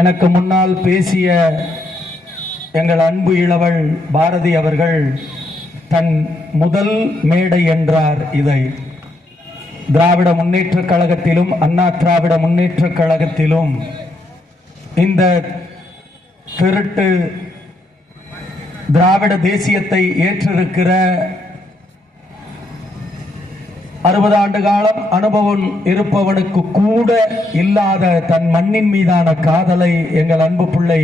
எனக்கு முன்னால் பேசிய எங்கள் அன்பு இளவல் பாரதி அவர்கள் தன் முதல் மேடை என்றார். இதை திராவிட முன்னேற்றக் கழகத்திலும் அண்ணா திராவிட முன்னேற்றக் கழகத்திலும் இந்த திருட்டு திராவிட தேசியத்தை ஏற்றிருக்கிற 60 ஆண்டு காலம் அனுபவம் இருப்பவனுக்கு கூட இல்லாத தன் மண்ணின் மீதான காதலை எங்கள் அன்பு பிள்ளை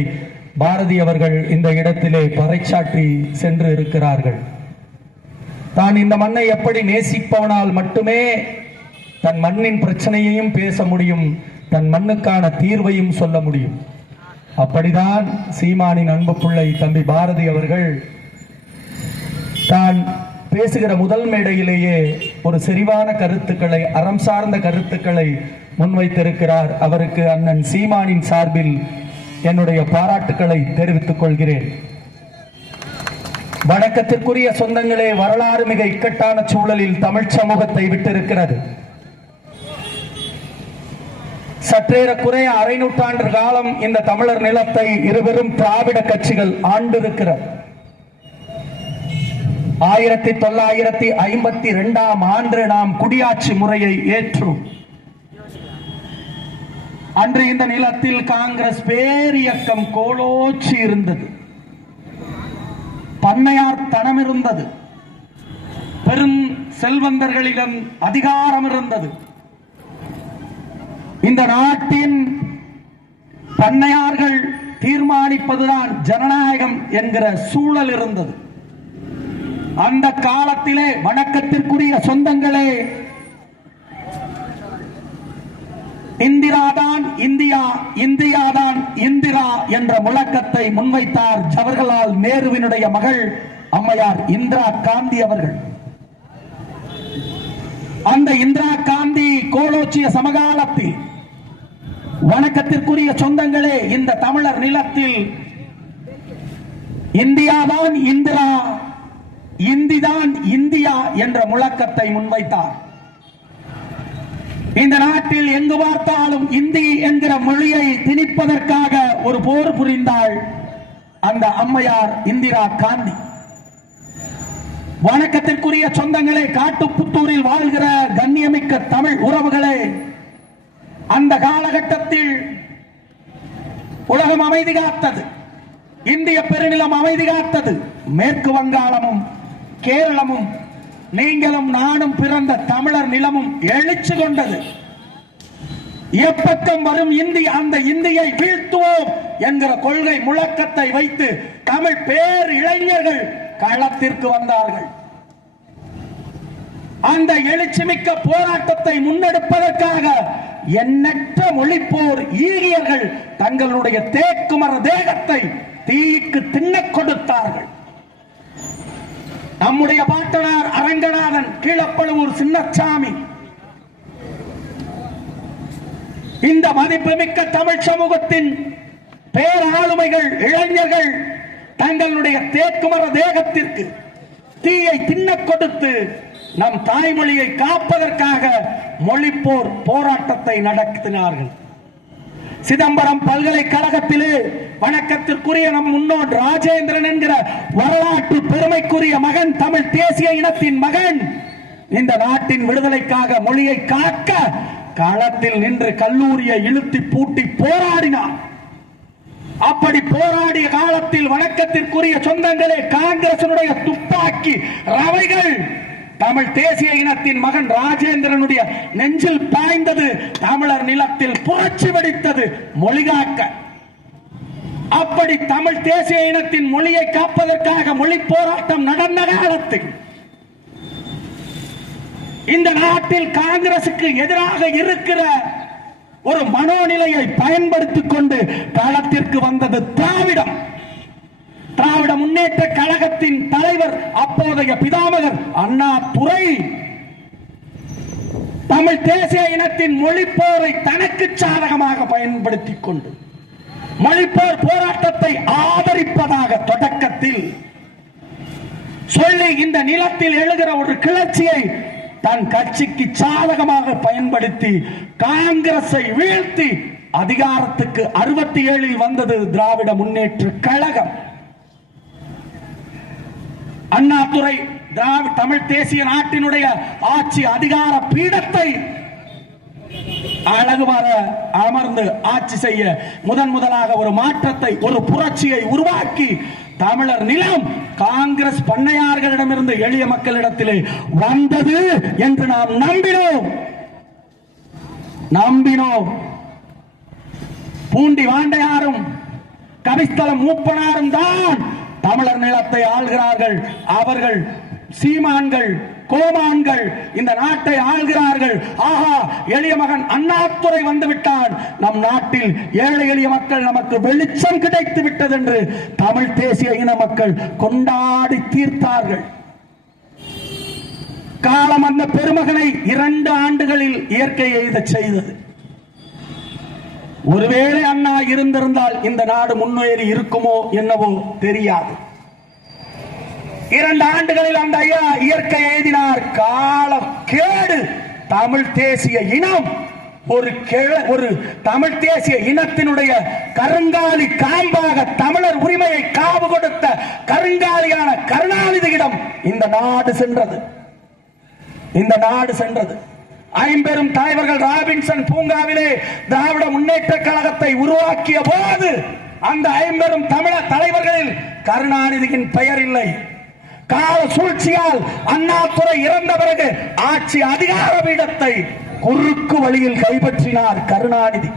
பாரதி அவர்கள் இந்த இடத்திலே பறைசாற்றி சென்று இருக்கிறார்கள். தான் இந்த மண்ணை எப்படி நேசிப்பவனால் மட்டுமே தன் மண்ணின் பிரச்சனையையும் பேச முடியும், தன் மண்ணுக்கான தீர்வையும் சொல்ல முடியும். அப்படிதான் சீமானின் அன்பு பிள்ளை தம்பி பாரதி அவர்கள் தான் பேசுகிற முதல் மேடையிலேயே ஒரு செறிவான கருத்துக்களை, அறம் சார்ந்த கருத்துக்களை முன்வைத்திருக்கிறார். அவருக்கு அண்ணன் சீமானின் சார்பில் என்னுடைய பாராட்டுக்களை தெரிவித்துக் கொள்கிறேன். வணக்கத்திற்குரிய சொந்தங்களே, வரலாறு மிக இக்கட்டான சூழலில் தமிழ் சமூகத்தை விட்டிருக்கிறது. சற்றேறக்குறைய அரை நூற்றாண்டு காலம் இந்த தமிழர் நிலத்தை இருவரும் திராவிட கட்சிகள் ஆண்டிருக்கிறது. 1952ஆம் ஆண்டு நாம் குடியாட்சி முறையை ஏற்றோம். அன்று இந்த நிலத்தில் காங்கிரஸ் பேரியக்கம் கோலோச்சி இருந்தது, பண்ணையார் தனம் இருந்தது, பெரும் செல்வந்தர்களிடம் அதிகாரம் இருந்தது. இந்த நாட்டின் பண்ணையார்கள் தீர்மானிப்பதுதான் ஜனநாயகம் என்கிற சூழல் இருந்தது. அந்த காலத்திலே வணக்கத்திற்குரிய சொந்தங்களே, இந்திராதான் இந்தியா, இந்தியாதான் இந்திரா என்ற முழக்கத்தை முன்வைத்தார் ஜவஹர்லால் நேருவினுடைய மகள் அம்மையார் இந்திரா காந்தி அவர்கள். அந்த இந்திரா காந்தி கோலோச்சிய சமகாலத்தில் வணக்கத்திற்குரிய சொந்தங்களே, இந்த தமிழர் நிலத்தில் இந்தியாதான் இந்திரா, இந்திதான் இந்தியா என்ற முழக்கத்தை முன்வைத்தார். இந்த நாட்டில் எங்கு பார்த்தாலும் இந்தி என்கிற மொழியை திணிப்பதற்காக ஒரு போர் புரிந்தாள் அந்த அம்மையார் இந்திரா காந்தி. வணக்கத்திற்குரிய சொந்தங்களே, காட்டுப்புத்தூரில் வாழ்கிற கண்ணியமிக்க தமிழ் உறவுகளே, அந்த காலகட்டத்தில் உலகம் அமைதி காத்தது, இந்திய பெருநிலம் அமைதி காத்தது. மேற்கு வங்காளமும் கேரளமும் நீங்களும் நானும் பிறந்த தமிழர் நிலமும் எழுச்சி கொண்டது. எப்பக்கம் வரும் இந்தி, அந்த இந்தியை வீழ்த்துவோம் என்கிற கொள்கை முழக்கத்தை வைத்து தமிழ் பேர் இளைஞர்கள் களத்திற்கு வந்தார்கள். அந்த எழுச்சிமிக்க போராட்டத்தை முன்னெடுப்பதற்காக எண்ணற்ற மொழிப்போர் ஈகியர்கள் தங்களுடைய தேக்குமர தேகத்தை தீக்கு தின்ன கொடுத்தார்கள். நம்முடைய பாட்டனார் அரங்கநாதன், கீழப்பழுவூர் சின்னசாமி, இந்த மதிப்புமிக்க தமிழ் சமூகத்தின் பேராளுமைகள் இளைஞர்கள் தங்களுடைய தேக்குமர தேகத்திற்கு தீயை தின்ன கொடுத்து நம் தாய்மொழியை காப்பதற்காக மொழிப்போர் போராட்டத்தை நடத்தினார்கள். சிதம்பரம் பல்கலைக்கழகத்திலே வணக்கத்திற்குரிய நம் முன்னோர் ராஜேந்திரன் என்கிற வரலாற்று பெருமைக்குரிய மகன், தமிழ் தேசிய இனத்தின் மகன், இந்த நாட்டின் விடுதலைக்காக மொழியை காக்க களத்தில் நின்று கல்லூரியை இழுத்தி பூட்டி போராடினார். அப்படி போராடிய காலத்தில் வணக்கத்திற்குரிய சொந்தங்களே, காங்கிரசினுடைய துப்பாக்கி ரவைகள் தமிழ் தேசிய இனத்தின் மகன் ராஜேந்திரனுடைய நெஞ்சில் பாய்ந்தது. தமிழர் நிலத்தில் புரட்சி வெடித்தது மொழி காக்க. அப்படி தமிழ் தேசிய இனத்தின் மொழியை காப்பதற்காக மொழி போராட்டம் நடந்த காலத்தில் இந்த நாட்டில் காங்கிரசுக்கு எதிராக இருக்கிற ஒரு மனோநிலையை பயன்படுத்திக் கொண்டு களத்திற்கு வந்தது திராவிடம். திராவிட முன்னேற்ற கழகத்தின் தலைவர், அப்போதைய பிதாமகர் அண்ணாதுரை, தமிழ் தேசிய இனத்தின் மொழிப்போரை தனக்கு சாதகமாக பயன்படுத்திக் கொண்டு மொழிப்போர் போராட்டத்தை ஆதரிப்பதாக தொடக்கத்தில் சொல்லி இந்த நிலத்தில் எழுகிற ஒரு கிளர்ச்சியை தன் கட்சிக்கு சாதகமாக பயன்படுத்தி காங்கிரஸை வீழ்த்தி அதிகாரத்துக்கு 67 வந்தது திராவிட முன்னேற்ற கழகம். அண்ணாதுரை தமிழ் தேசிய நாட்டினுடைய ஆட்சி அதிகார பீடத்தை அழகுபார அமர்ந்து ஆட்சி செய்ய முதலாக ஒரு மாற்றத்தை, ஒரு புரட்சியை உருவாக்கி தமிழர் நிலம் காங்கிரஸ் பண்ணையார்களிடமிருந்து எளிய மக்களிடத்திலே வந்தது என்று நாம் நம்பினோம். பூண்டி வாண்டையாரும் கபிஸ்தலம் மூப்பனாரும் தான் தமிழர் நிலத்தை ஆள்கிறார்கள். அவர்கள் சீமான்கள், கோமான்கள் இந்த நாட்டை ஆள்கிறார்கள். ஆஹா, எளிய மகன் அண்ணாதுரை வந்துவிட்டான், நம் நாட்டில் ஏழை எளிய மக்கள் நமக்கு வெளிச்சம் கிடைத்து விட்டது என்று தமிழ் தேசிய இன மக்கள் கொண்டாடி தீர்த்தார்கள். காலம் அந்த பெருமகனை 2 ஆண்டுகளில் இயற்கை எய்தச் செய்தது. ஒருவேளை அண்ணா இருந்திருந்தால் இந்த நாடு முன்னேறி இருக்குமோ என்னவோ தெரியாது. 2 ஆண்டுகளில் அந்த ஐயா இயற்கை எழுதினார். காலம் கேடு. தமிழ் தேசிய இனம் ஒரு தமிழ் தேசிய இனத்தினுடைய கருங்காலி காம்பாக தமிழர் உரிமையை காவு கொடுத்த கருங்காலியான கருணாநிதியிடம் இந்த நாடு சென்றது. ஐம்பெரும் தலைவர்கள் ராபின்சன் பூங்காவிலே திராவிட முன்னேற்ற கழகத்தை உருவாக்கிய போது அந்த ஐம்பெரும் தமிழர் தலைவர்களில் கருணாநிதியின் பெயர் இல்லை. கால சூழ்ச்சியால் அண்ணாதுரை இறந்த பிறகு ஆட்சி அதிகார பீடத்தை குறுக்கு வழியில் கைப்பற்றினார் கருணாநிதி.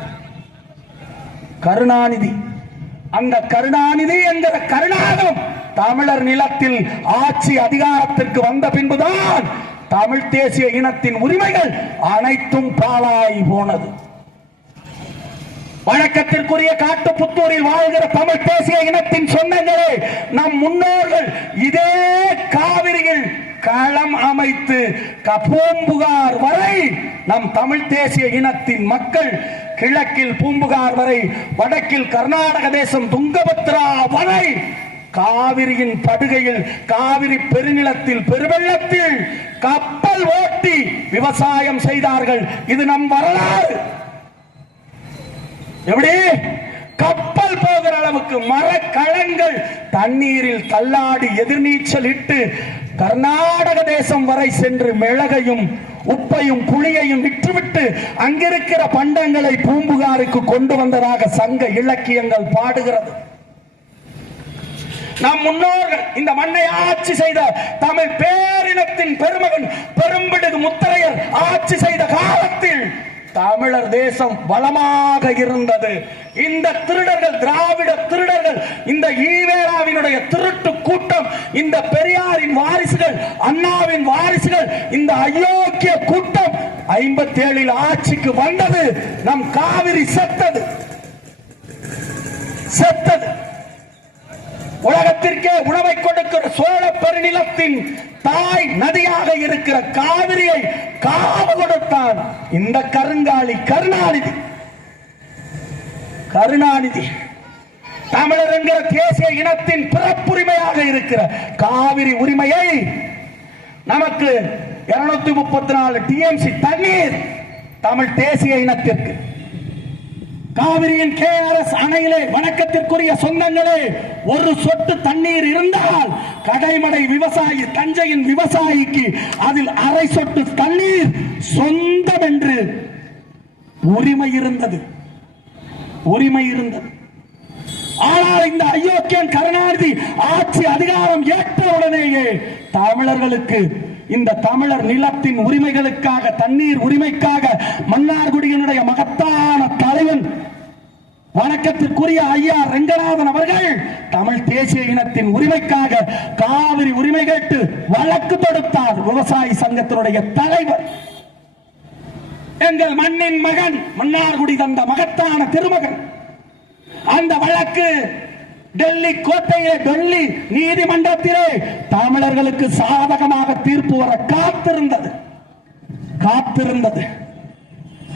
அந்த கருணாநிதி என்கிற கருணாகம் தமிழர் நிலத்தில் ஆட்சி அதிகாரத்திற்கு வந்த பின்புதான் தமிழ் தேசிய இனத்தின் உரிமைகள் அனைத்தும் பாழாய் போனது. வழக்கத்திற்குரிய காட்டுப்புத்தூரில் வாழ்கிற தமிழ் தேசிய இனத்தின் சொந்தங்களே, நம் முன்னோர்கள் இதே காவிரியில் களம் அமைத்து பூம்புகார் வரை நம் தமிழ் தேசிய இனத்தின் மக்கள், கிழக்கில் பூம்புகார் வரை, வடக்கில் கர்நாடக தேசம் துங்கபத்ரா வரை காவிரியின் படுகையில், காவிரி பெருநிலத்தில், பெருவெள்ளத்தில் கப்பல் ஓட்டி விவசாயம் செய்தார்கள். இது நம் வரலாறு. எப்படி கப்பல் போகிற அளவுக்கு மரக்கலங்கள் தண்ணீரில் தள்ளாடி எதிர்நீச்சல் இட்டு கர்நாடக தேசம் வரை சென்று மிளகையும் உப்பையும் புளியையும் விற்றுவிட்டு அங்கிருக்கிற பண்டங்களை பூம்புகாருக்கு கொண்டு வந்ததாக சங்க இலக்கியங்கள் பாடுகிறது. நம் முன்னோர்கள் இந்த மண்ணை ஆட்சி செய்த தமிழ் பேரினத்தின் பெருமகன் பெரும்பிடுகு முத்தரையர் ஆட்சி செய்த காலத்தில் தமிழர் தேசம் வளமாக இருந்தது. இந்த திருடர்கள், திராவிட திருடர்கள், இந்த ஈவேராவினுடைய திருட்டு கூட்டம், இந்த பெரியாரின் வாரிசுகள், அண்ணாவின் வாரிசுகள், இந்த அயோக்கிய கூட்டம் 57 ஆட்சிக்கு வந்தது. நம் காவிரி செத்தது. உலகத்திற்கே உணவை கொடுக்கிற சோழ பெருநிலத்தின் தாய் நதியாக இருக்கிற காவிரியை காவு கொடுத்தான் இந்த கருங்காலி கருணாநிதி. தமிழர் என்கிற தேசிய இனத்தின் பிறப்புரிமையாக இருக்கிற காவிரி உரிமையை நமக்கு 234 TMC தண்ணீர் தமிழ் தேசிய இனத்திற்கு, காவிரியின் KRS அணையிலே வணக்கத்திற்குரிய சொந்தங்களே, ஒரு சொட்டு தண்ணீர் இருந்தால் கடைமடை விவசாயி, தஞ்சையின் விவசாயிக்கு அதில் அரை சொட்டு தண்ணீர் சொந்தம் என்று உரிமை இருந்தது. ஆனால் இந்த அயோக்கியன் கருணாநிதி ஆட்சி அதிகாரம் ஏற்றவுடனேயே தமிழர்களுக்கு, இந்த தமிழர் நிலத்தின் உரிமைகளுக்காக, தண்ணீர் உரிமைக்காக மன்னார்குடியினுடைய மகத்தான தலைவன் வணக்கத்திற்குரிய ஐயா ரெங்கநாதன் அவர்கள் தமிழ் தேசிய இனத்தின் உரிமைக்காக காவிரி உரிமை கேட்டு வழக்கு தொடுத்தார். விவசாயி சங்கத்தினுடைய தலைவர், எங்கள் மண்ணின் மகன், மன்னார்குடி தந்த மகத்தான திருமகன். அந்த வழக்கு டெல்லி கோட்டையிலே, டெல்லி நீதிமன்றத்திலே தமிழர்களுக்கு சாதகமாக தீர்ப்பு வர காத்திருந்தது.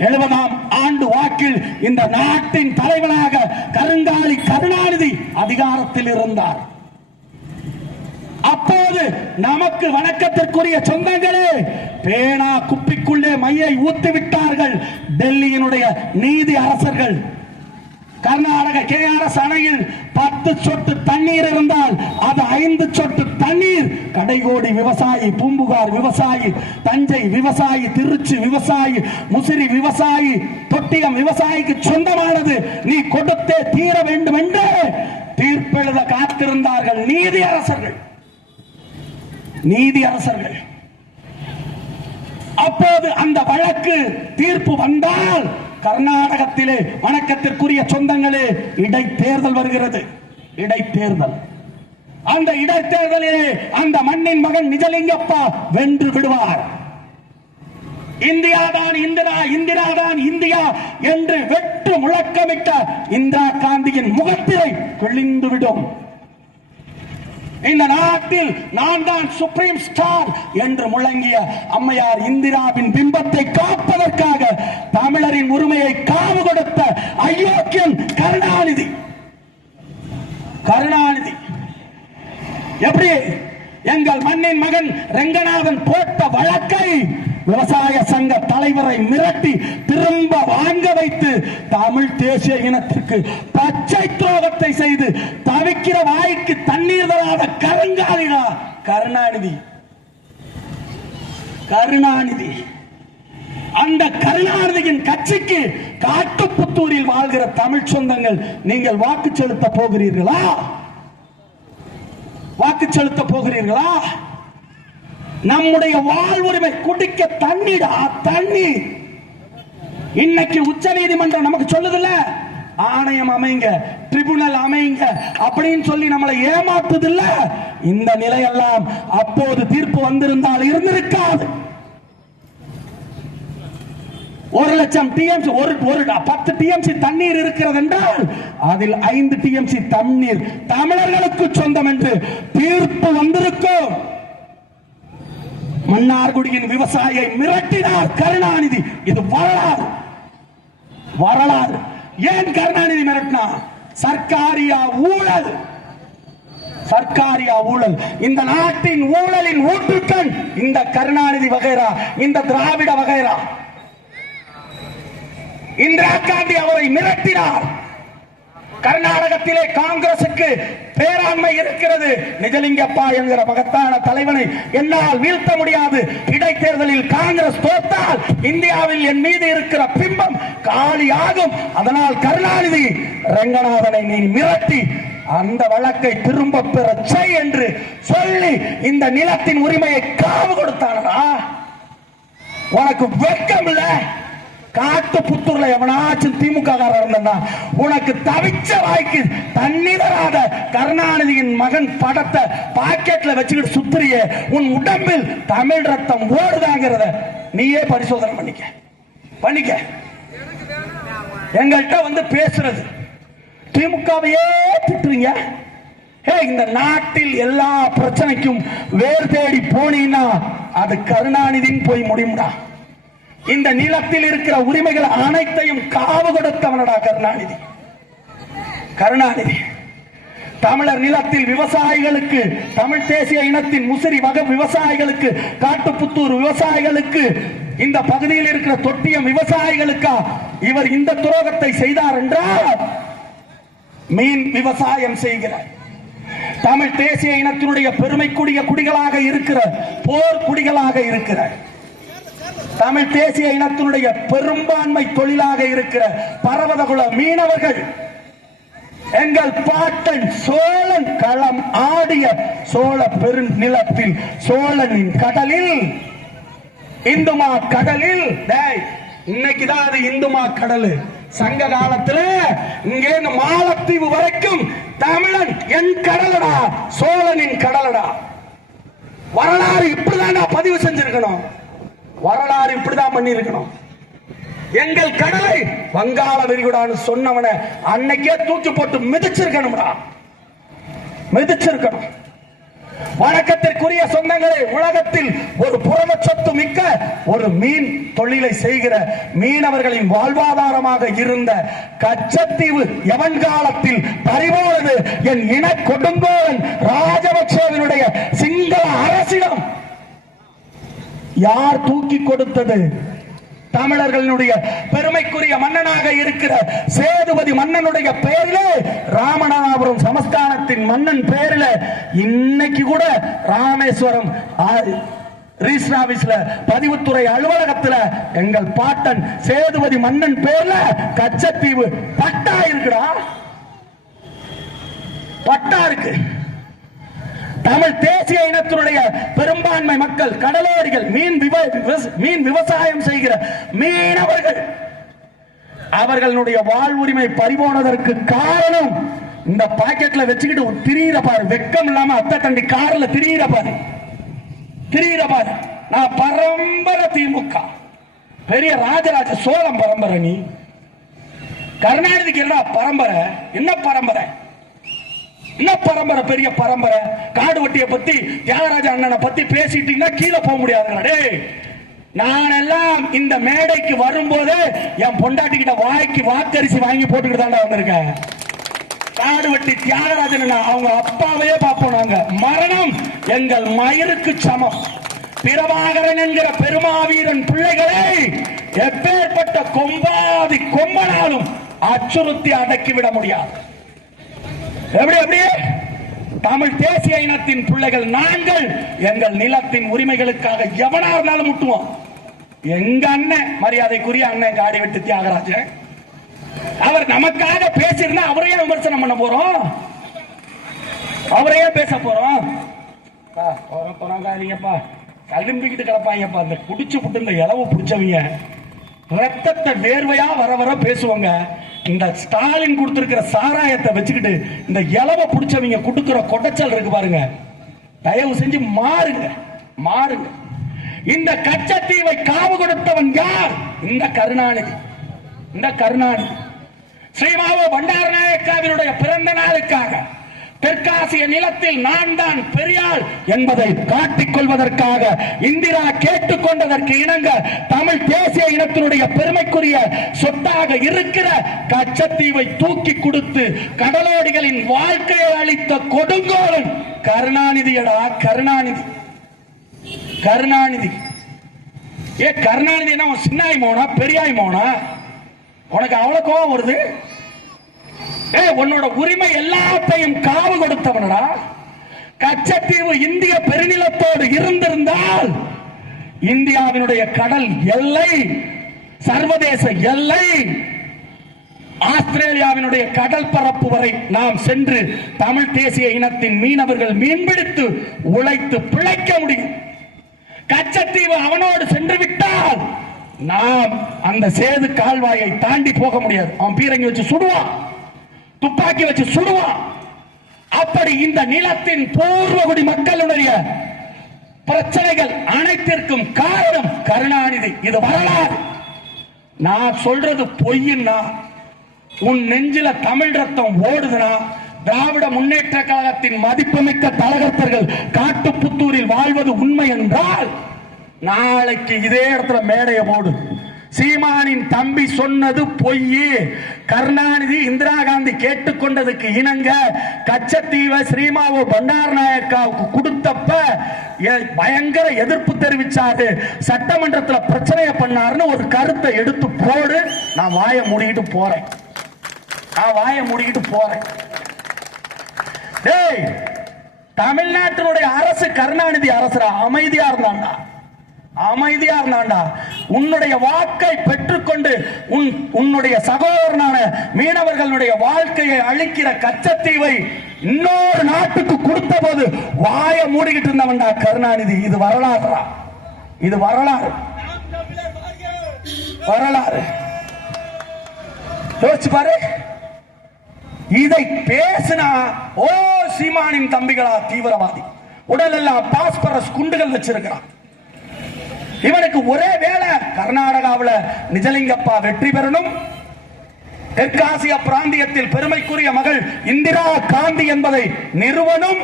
70ஆம் ஆண்டு வாக்கில் இந்த நாட்டின் தலைவனாக கருங்காலி கருணாநிதி அதிகாரத்தில் இருந்தார். அப்போது நமக்கு வணக்கத்திற்குரிய சொந்தங்களே, பேனா குப்பிக்குள்ளே மையை ஊத்தி விட்டார்கள் டெல்லியினுடைய நீதி அரசர்கள். கர்நாடக KRS அணையில் 10 சொட்டு தண்ணீர் இருந்தால் அது 5 சொட்டு தண்ணீர் கடைகோடி விவசாயி, பூம்புகார் விவசாயி, தஞ்சை விவசாயி, திருச்சி விவசாயி, முசிறி விவசாயி, தொட்டியம் விவசாயிக்கு சொந்தமானது. நீ கொடுத்தே தீர வேண்டும் என்று தீர்ப்பெழுத காத்திருந்தார்கள் நீதி அரசர்கள். நீதி அரசர்கள் அப்போது அந்த வழக்கு தீர்ப்பு வந்தால், கர்நாடகத்திலே வணக்கத்திற்குரிய சொந்தங்களே, இடைத்தேர்தல் வருகிறது. இடைத்தேர்தல். அந்த இடைத்தேர்தலிலே அந்த மண்ணின் மகன் நிஜலிங்கப்பா வென்று விடுவார். இந்தியா தான் இந்திரா, இந்திரா தான் இந்தியா என்று வெற்று முழக்கமிட்ட இந்திரா காந்தியின் முகத்திரை கிழிந்துவிடும். இந்த நாட்டில் நான் தான் சுப்ரீம் ஸ்டார் என்று முழங்கிய அம்மையார் இந்திராவின் பிம்பத்தை காப்பதற்காக தமிழரின் உரிமையை காவு கொடுத்த அயோக்கியன் கருணாநிதி. கருணாநிதி எப்படி எங்கள் மண்ணின் மகன் ரெங்கநாதன் போட்ட வழக்கை விவசாய சங்க தலைவரை மிரட்டி திரும்ப வாங்க வைத்து தமிழ் தேசிய இனத்திற்கு பச்சை துரோகத்தை செய்து தவிக்கிற வாய்க்கு தண்ணீர் தராத கருங்காலினா கருணாநிதி. கருணாநிதி அந்த கருணாநிதியின் கட்சிக்கு காட்டுப்புத்தூரில் வாழ்கிற தமிழ் சொந்தங்கள் நீங்கள் வாக்கு செலுத்த போகிறீர்களா? வாக்கு செலுத்த போகிறீர்களா? நம்முடைய வாழ்வுரிமை குடிக்க தண்ணீர், தண்ணீர். இன்னைக்கு உச்ச நீதிமன்றம் நமக்கு சொல்லுதுல்ல, ஆணையம் அமைங்க, ட்ரிபுனல் அமைங்க அப்படின்னு சொல்லி நம்மளை ஏமாத்துது இல்ல. இந்த நிலையெல்லாம் அப்போது தீர்ப்பு வந்திருந்தால் இருந்திருக்காது. 1,00,000 TMC, 10 TMC தண்ணீர் இருக்கிறது என்றால் அதில் 5 TMC தண்ணீர் தமிழர்களுக்கு சொந்தம் என்று தீர்ப்பு வந்திருக்கும். மன்னார்குடியின் விவசாயியை மிரட்டினார் கருணாநிதி. இது வரலாறு. வரலாறு. ஏன் கருணாநிதி மிரட்டினார்? சர்க்காரியா ஊழல். சர்க்காரியா ஊழல். இந்த நாட்டின் ஊழலின் ஊற்றுக்கண் இந்த கருணாநிதி வகைரா, இந்த திராவிட வகைரா. இந்திரா காந்தி அவரை மிரட்டினார். கர்நாடகத்திலே காங்கிரசுக்கு பேராண்மை இருக்கிறது. நிஜலிங்கப்பா என்கிற மகத்தான தலைவனை என்னால் வீழ்த்த முடியாது. இடைத்தேர்தலில் காங்கிரஸ் தோற்றால் இந்தியாவில் என் மீது இருக்கிற பிம்பம் காலியாகும். அதனால் கருணாநிதி ரெங்கநாதனை நீ மிரட்டி அந்த வழக்கை திரும்ப பெற செய் என்று சொல்லி இந்த நிலத்தின் உரிமையை காவு கொடுத்தானா? உனக்கு வெட்கம் இல்ல? காட்டு புத்தூர்ல எவனாச்சும் திமுக இருந்தா உனக்கு தவிச்ச வாய்க்கு தண்ணி தராத கருணாநிதியின் மகன் படத்தை பாக்கெட்ல வச்சுக்கிட்டு சுத்துறிய, உன் உடம்பில் தமிழ் ரத்தம் ஓடுதாங்கிறத நீயே பரிசோதனை பண்ணிக்க. எங்கள்கிட்ட வந்து பேசுறது திமுகவையே திட்டுறீங்க. இந்த நாட்டில் எல்லா பிரச்சனைக்கும் வேர் தேடி போனீங்கன்னா அது கருணாநிதியின் போய் முடியும்டா. இந்த நிலத்தில் இருக்கிற உரிமைகள் அனைத்தையும் காவு கொடுத்தவனடா கருணாநிதி. கருணாநிதி தமிழர் நிலத்தில் விவசாயிகளுக்கு, தமிழ் தேசிய இனத்தின் முசிறி வகை விவசாயிகளுக்கு, காட்டுப்புத்தூர் விவசாயிகளுக்கு, இந்த பகுதியில் இருக்கிற தொட்டியம் விவசாயிகளுக்கா இவர் இந்த துரோகத்தை செய்தார் என்றால் மீன் விவசாயம் செய்கிறார். தமிழ் தேசிய இனத்தினுடைய பெருமைக்குரிய குடிகளாக இருக்கிற, போர் குடிகளாக இருக்கிற, தமிழ் தேசிய இனத்தினுடைய பெரும்பான்மை தொழிலாக இருக்கிற பரவதகுல மீனவர்கள், எங்கள் பாட்டன் சோழன் களம் ஆடிய சோழ பெருநிலத்தில், சோழனின் கடலில், இந்துமா கடலில், இன்னைக்குதான் அது இந்துமா கடல். சங்க காலத்துல இங்கே மாலத்தீவு வரைக்கும் தமிழன் என் கடலடா, சோழனின் கடலடா. வரலாறு இப்படிதான் பதிவு செஞ்சிருக்கணும். வரலாறு இப்படிதான் பண்ணி இருக்கணும். எங்கள் கடலை வங்காள விரிகுடான்னு சொன்னவன அன்னைக்கே தூக்கி போட்டு மிதிச்சிருக்கணும்டா, மிதிச்சிருக்கணும். வணக்கத்திற்குரிய சொந்தங்களே, உலகத்தில் ஒரு புரதச்சத்து மிக்க ஒரு மீன் தொழிலை செய்கிற மீனவர்களின் வாழ்வாதாரமாக இருந்த கச்சத்தீவு எவன் காலத்தில் பறிபோனது? என் இன கொடுங்கோலன் ராஜபக்சேவினுடைய சிங்கள அரசிடம். யார் தூக்கி கொடுத்தது? தமிழர்களுடைய பெருமைக்குரிய மன்னனாக இருக்கிற சேதுபதி மன்னனுடைய பெயரிலே, ராமநாதபுரம் சமஸ்தானத்தின் மன்னன் பெயரில் இன்னைக்கு கூட ராமேஸ்வரம் ரிஜிஸ்டர் ஆபீஸ்ல பதிவுத்துறை அலுவலகத்தில் எங்கள் பாட்டன் சேதுபதி மன்னன் பேர்ல கச்சத்தீவு பட்டா இருக்குடா, பட்டா இருக்கு. தமிழ் தேசிய இனத்தினுடைய பெரும்பான்மை மக்கள், கடலோடிகள், மீன் விவசாயம் செய்கிற மீனவர்கள், அவர்களுடைய வாழ்வுரிமை பறிபோனதற்கு காரணம் இந்த பாக்கெட்ல வச்சுக்கிட்டு திரியிற பாரு, வெக்கம் இல்லாம அத்தை தண்டி கார்ல திரியிற பாரு. நான் பரம்பரை திமுக, பெரிய ராஜராஜ சோழம் பரம்பரை. நீ கருணாநிதிக்கு என்ன பரம்பரை? என்ன பரம்பரை? என்ன பரம்பரை? பெரிய பரம்பரை. காடு வட்டியை பத்தி, தியாகராஜ அண்ணனை பத்தி பேசிட்டீங்கன்னா கீழே போக முடியாது. நான் எல்லாம் இந்த மேடைக்கு வரும்போது என் பொண்டாட்டி கிட்ட வாய்க்கு வாக்கரிசி வாங்கி போட்டுக்கிட்டு தாண்டா வந்திருக்கேன். காடு வெட்டி தியாகராஜன் அவங்க அப்பாவையே பார்ப்போம் நாங்க. மரணம் எங்கள் மயிருக்கு சமம். பிரபாகரன் என்கிற பெருமாவீரன் பிள்ளைகளை எப்பேற்பட்ட கொம்பாதி கொம்பனாலும் அச்சுறுத்தி அடக்கிவிட முடியாது. எப்படி தமிழ் தேசிய இனத்தின் பிள்ளைகள் நாங்கள் எங்கள் நிலத்தின் உரிமைகளுக்காக எவனா இருந்தாலும் முட்டுவோம். எங்க அண்ணன், மரியாதைக்குரிய அண்ணன் காடி வெட்டி தியாகராஜன், அவர் நமக்காக பேசியிருந்தா அவரையே விமர்சனம் பண்ண போறோம், அவரையே பேச போறோம். கலும்பிக்கிட்டு கிடப்பாங்கப்பா. இந்த குடிச்சு புட்டு இந்த இளவு பிடிச்சவங்க ரத்தத்தை வேர்வையா வர வர பேசுவாங்க. இந்த ஸ்டாலின் கொடுத்திருக்கிற சாராயத்தை வச்சுக்கிட்டு இந்த இளவை பிடிச்சவங்க கொடுக்கிற கொடைச்சல் இருக்கு பாருங்க. தயவு செஞ்சு மாறுங்க, மாறுங்க. இந்த கச்சத்தீவை காவு கொடுத்தவன் யார்? இந்த கருணாநிதி. இந்த கருணாநிதி ஸ்ரீமாவோ பண்டாரநாயக்காவினுடைய பிறந்த நாளுக்காக தெற்காசிய நிலத்தில் நான் தான் பெரியாள் என்பதை காட்டிக் கொள்வதற்காக இந்திரா கேட்டுக்கொண்டதற்கு இணங்க தமிழ் தேசிய இனத்தினுடைய பெருமைக்குரிய சொத்தாக இருக்கிற கச்சத்தீவை தூக்கி கொடுத்து கடலோடிகளின் வாழ்க்கையை அளித்த கொடுங்கோலன் கருணாநிதியடா. கருணாநிதி, கருணாநிதி. கருணாநிதி என்ன சின்னாய் மோனா பெரியாய் மோனா? உனக்கு அவ்வளவு கோபம் வருது? உன்னோட உரிமை எல்லாத்தையும் காவு கொடுத்தவனடா. கச்சத்தீவு இந்திய பெருநிலத்தோடு இருந்திருந்தால் இந்தியாவினுடைய கடல் எல்லை, சர்வதேச எல்லை, ஆஸ்திரேலியாவினுடைய கடல் பரப்பு வரை நாம் சென்று தமிழ் தேசிய இனத்தின் மீனவர்கள் மீன்பிடித்து உழைத்து பிழைக்க முடியும். கச்சத்தீவு அவனோடு சென்று விட்டால் நாம் அந்த சேது கால்வாயை தாண்டி போக முடியாது. அவன் பீரங்கி வச்சு சுடுவான், துப்பாக்கி வச்சு சுடுவான். அப்படி இந்த நிலத்தின் பூர்வகுடி மக்களுடைய பிரச்சனைகள் அனைத்திற்கும் காரணம் கருணாநிதி. இது வரலாறு. நான் சொல்றது பொய்னா, உன் நெஞ்சில தமிழ் ரத்தம் ஓடுதுனா, திராவிட முன்னேற்ற கழகத்தின் மதிப்புமிக்க தலகர்த்தர்கள் காட்டுப்புத்தூரில் வாழ்வது உண்மை என்றால் நாளைக்கு இதே இடத்துல மேடைய போடு. சீமானின் தம்பி சொன்னது பொய்யே. கருணாநிதி இந்திரா காந்தி கேட்டுக்கொண்டதுக்கு இணங்க கச்சத்தீவை ஸ்ரீமாவோ பண்டாரநாயக்காவுக்கு கொடுத்தப்ப பயங்கர எதிர்ப்பு தெரிவிச்சாரு, சட்டமன்றத்தில் பிரச்சனையை பண்ணாருன்னு ஒரு கருத்தை எடுத்து போடு. நான் வாயை மூடிக்கிட்டு போறேன், நான் வாயை மூடிக்கிட்டு போறேன். தமிழ்நாட்டினுடைய அரசு கருணாநிதி அரசு அமைதியா இருந்தாண்டா, அமைதியா இருந்தாண்டா. உன்னுடைய வாக்கை பெற்றுக்கொண்டு உன்னுடைய சகோதரனான மீனவர்களுடைய வாழ்க்கையை அழிக்கிற கச்சத்தீவை இன்னொரு நாட்டுக்கு கொடுத்த போது வாய மூடிக்கிட்டு இருந்தவன்டா கருணாநிதி. இது வரலாறு, இது வரலாறு, வரலாறு. யோசிச்சு பாரு. இதை பேசினா ஓ சீமானின் தம்பிகளா தீவிரவாதி, உடல் எல்லாம் பாஸ்பரஸ் குண்டுகள் வச்சிருக்கிறான். இவனுக்கு ஒரே வேலை கர்நாடகாவில் நிஜலிங்கப்பா வெற்றி பெறணும், தெற்காசிய பிராந்தியத்தில் பெருமைக்குரிய மகள் இந்திரா காந்தி என்பதை நிறுவனம்,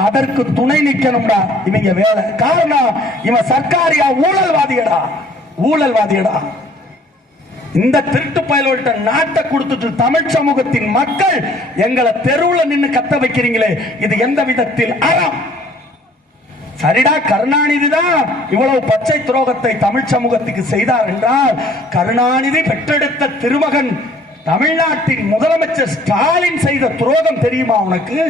அதற்கு துணை நிக்கணும்டா இவங்க வேலை. காரணம் இவன் சர்க்காரியா ஊழல்வாதியடா, ஊழல்வாதியடா. இந்த திருட்டு பயலோட்ட நாட்டை கொடுத்துட்டு தமிழ் சமூகத்தின் மக்கள் எங்களை தெருவுல நின்னு கத்த வைக்கிறீங்களே, இது எந்த விதத்தில் அறம்? சரிடா, கருணாநிதி தான் இவ்வளவு பச்சை துரோகத்தை தமிழ் சமூகத்துக்கு செய்தார் என்றால், கருணாநிதி பெற்றெடுத்த திருமகன் தமிழ்நாட்டின் முதலமைச்சர் ஸ்டாலின் செய்த துரோகம் தெரியுமா உனக்கு?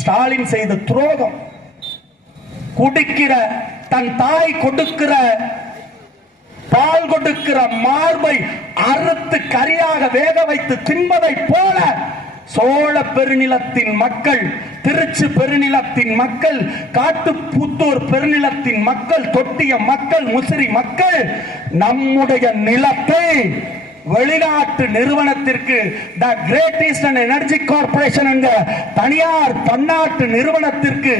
ஸ்டாலின் செய்த துரோகம், குடிக்கிற தன் தாய் கொடுக்கிற பால் கொடுக்கிற மார்பை அறுத்து கரியாக வேக வைத்து தின்பதை போல சோழ பெருநிலத்தின் மக்கள், திருச்சி பெருநிலத்தின் மக்கள், காட்டுப்புத்தூர் பெருநிலத்தின் மக்கள், தொட்டிய மக்கள், முசிறி மக்கள் நம்முடைய நிலத்தை வெளிநாட்டு நிறுவனத்திற்கு the Great Eastern Energy Corporation என்ற தனியார் பன்னாட்டு நிறுவனத்திற்கு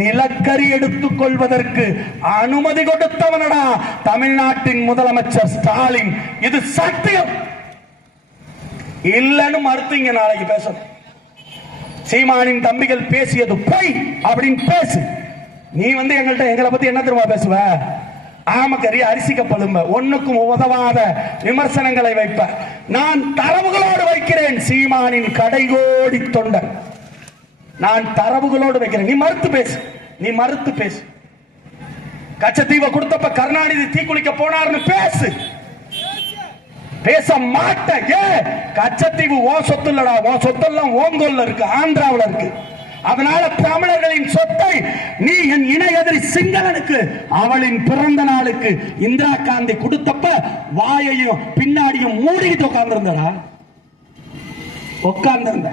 நிலக்கரி எடுத்துக் கொள்வதற்கு அனுமதி கொடுத்தவனடா தமிழ்நாட்டின் முதலமைச்சர் ஸ்டாலின். இது சத்தியம். இல்லன்னு மறுத்தீங்க நாளைக்கு பேசணும். சீமானின் தம்பிகள் பேசியது பொய் அப்படின்னு பேசு. நீ எங்களை பத்தி என்ன தெரியுமா பேசுவ? ஆமக்கறி அரிசி கப்பலும்ப ஒண்ணுக்கும் உதவாத விமர்சனங்களை வைப்ப. நான் தரவுகளோடு வைக்கிறேன். சீமானின் கடைகோடி தொண்டன் நான் தரவுகளோடு வைக்கிறேன். நீ மறுத்து பேசு, நீ மறுத்து பேசு. கச்சத்தீவை கொடுத்தப்ப கருணாநிதி தீக்குளிக்க போனார்னு பேசு. பேச மாட்டேன். கச்சத்தீவு ஓ சொத்து இல்லடா, ஓ சொத்தெல்லாம் ஓங்கோல்ல இருக்கு, ஆந்திராவில் இருக்கு. அதனால தமிழர்களின் சொத்தை நீ என் இணை எதிரி சிங்களனுக்கு அவளின் பிறந்த நாளுக்கு இந்திரா காந்தி கொடுத்தப்ப வாயையும் பின்னாடியும் மூடிட்டு உட்கார்ந்திருந்தடா, உட்கார்ந்திருந்த.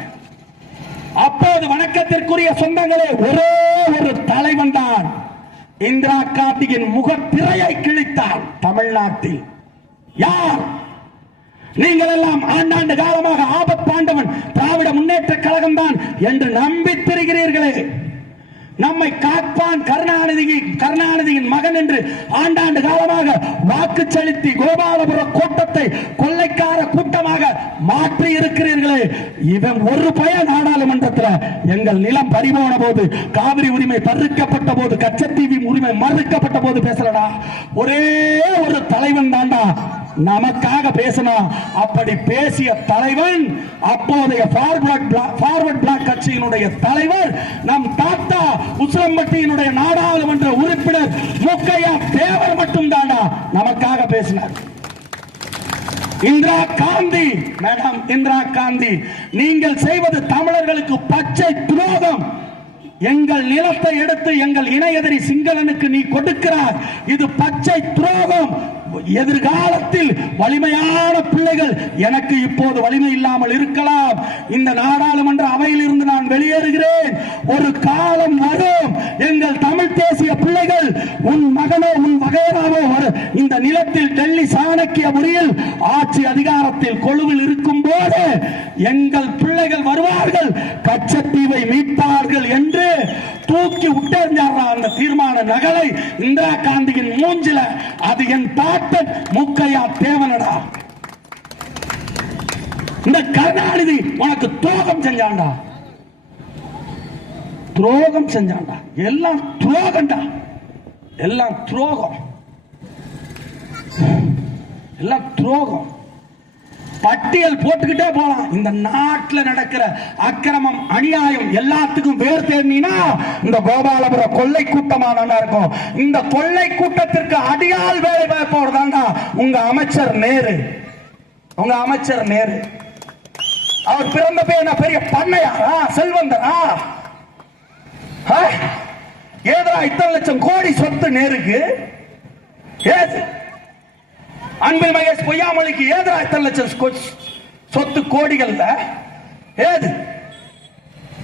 அப்போது வணக்கத்திற்குரிய சொந்தங்களே, ஒரே ஒரு தலைவன் தான் இந்திரா காந்தியின் முகத்திரையை கிழித்தான் தமிழ்நாட்டில். யார்? நீங்கள் எல்லாம் ஆண்டாண்டு காலமாக ஆபத்தாண்டவன் திராவிட முன்னேற்ற கழகம் தான் என்று நம்பி திரிகிறீர்களே. நம்மை காப்பான் கருணாநிதியின் மகன் என்று ஆண்டாண்டு காலமாக வாக்கு செலுத்தி கோபாலபுர கூட்டத்தை கொள்ளைக்கார கூட்டமாக மாற்றி இருக்கிறீர்களே. இவன் ஒரு பய நாடாளுமன்றத்தில் எங்கள் நிலம் பறிபோன போது, காவிரி உரிமை பறிக்கப்பட்ட போது, கச்சத்தீவி உரிமை மறுக்கப்பட்ட போது பேசலடா. ஒரே ஒரு தலைவன் தாண்டா நமக்காக பேசினான். அப்படி பேசிய தலைவன் அப்போதைய ஃபார்வர்ட் பிளாக் கட்சியினுடைய தலைவர் நம் தாத்தா உசிலம்பட்டியினுடைய நாடாளுமன்ற உறுப்பினர் முக்கையா தேவர் மட்டும் தாண்டா நமக்காக பேசினார். இந்திரா காந்தி, மேடம் இந்திரா காந்தி, நீங்கள் செய்வது தமிழர்களுக்கு பச்சை துரோகம். எங்கள் நிலத்தை எடுத்து எங்கள் இணை எதிரி சிங்களனுக்கு நீ கொடுக்கிறார். இது பச்சை துரோகம். எதிர்காலத்தில் வலிமையான பிள்ளைகள், எனக்கு இப்போது வலிமை இல்லாமல் இருக்கலாம், இந்த நாடாளுமன்ற அவையில் இருந்து நான் வெளியேறுகிறேன். ஒரு காலம் வரும், எங்கள் தமிழ் தேசிய பிள்ளைகள், உன் மகனோ உன் வகையராவோ இந்த நிலத்தில் டெல்லி சாணக்கிய முறையில் ஆட்சி அதிகாரத்தில் கொழுவில் இருக்கும் போது எங்கள் பிள்ளைகள் வருவார்கள், கச்சத்தீவை மீட்பார்கள் என்று தூக்கி விட்டறிஞ்சார் அந்த தீர்மான நகலை இந்திரா காந்தியின் மூஞ்சில. அது என் பாட்டன் முக்கையா தேவனடா. இந்த கருணாநிதி உனக்கு துரோகம் செஞ்சாண்டா, துரோகம் செஞ்சாண்டா. எல்லாம் துரோகம்டா, எல்லாம் துரோகம், எல்லாம் துரோகம். பட்டியல் போட்டுக்கிட்டே போலாம். இந்த நாட்டில் நடக்கிற அக்கிரமம் அநியாயம் எல்லாத்துக்கும் வேர் தேடினா இந்த கோபாலபுர கொள்ளை கூட்டமா தாண்டா இருக்கும். இந்த கொள்ளை கூட்டத்திற்கு அடியால் வேலை பார்ப்பவர் தாண்டா உங்க அமைச்சர் நேரு. உங்க அமைச்சர் நேரு அவர் பிறந்த பேர் பெரிய பண்ணையாரா, செல்வந்தரா? ஏதா இத்தனை லட்சம் கோடி சொத்து நேருக்கு? அன்பில் மகேஷ் பொய்யாமொழிக்கு ஏதா இத்தனை லட்சம் சொத்து கோடிகள்? ஏது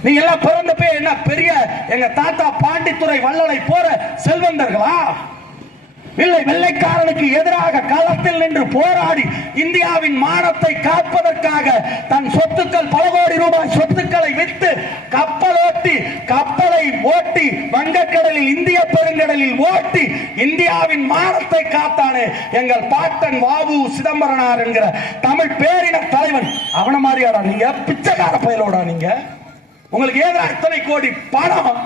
நீங்க எல்லாம் பிறந்த பேர் என்ன பெரிய எங்க தாத்தா பாண்டித்துறை வள்ளலை போற செல்வந்தர்களா? இல்லை, வெள்ளைக்காரனுக்கு எதிராக களத்தில் நின்று போராடி இந்தியாவின் மானத்தை காப்பதற்காக தன் சொத்துக்கள் பல கோடி ரூபாய் சொத்துக்களை விற்று கப்பலை ஓட்டி வங்கக்கடலில் இந்திய பெருங்கடலில் ஓட்டி இந்தியாவின் மானத்தை காத்தானே எங்கள் பாட்டன் வாவு சிதம்பரனார் என்கிற தமிழ் பேரின தலைவன். அவன மாதிரியாடா நீங்க? பிச்சைக்கார பயலோடா நீங்க? உங்களுக்கு ஏதா இத்தனை கோடி பணம்?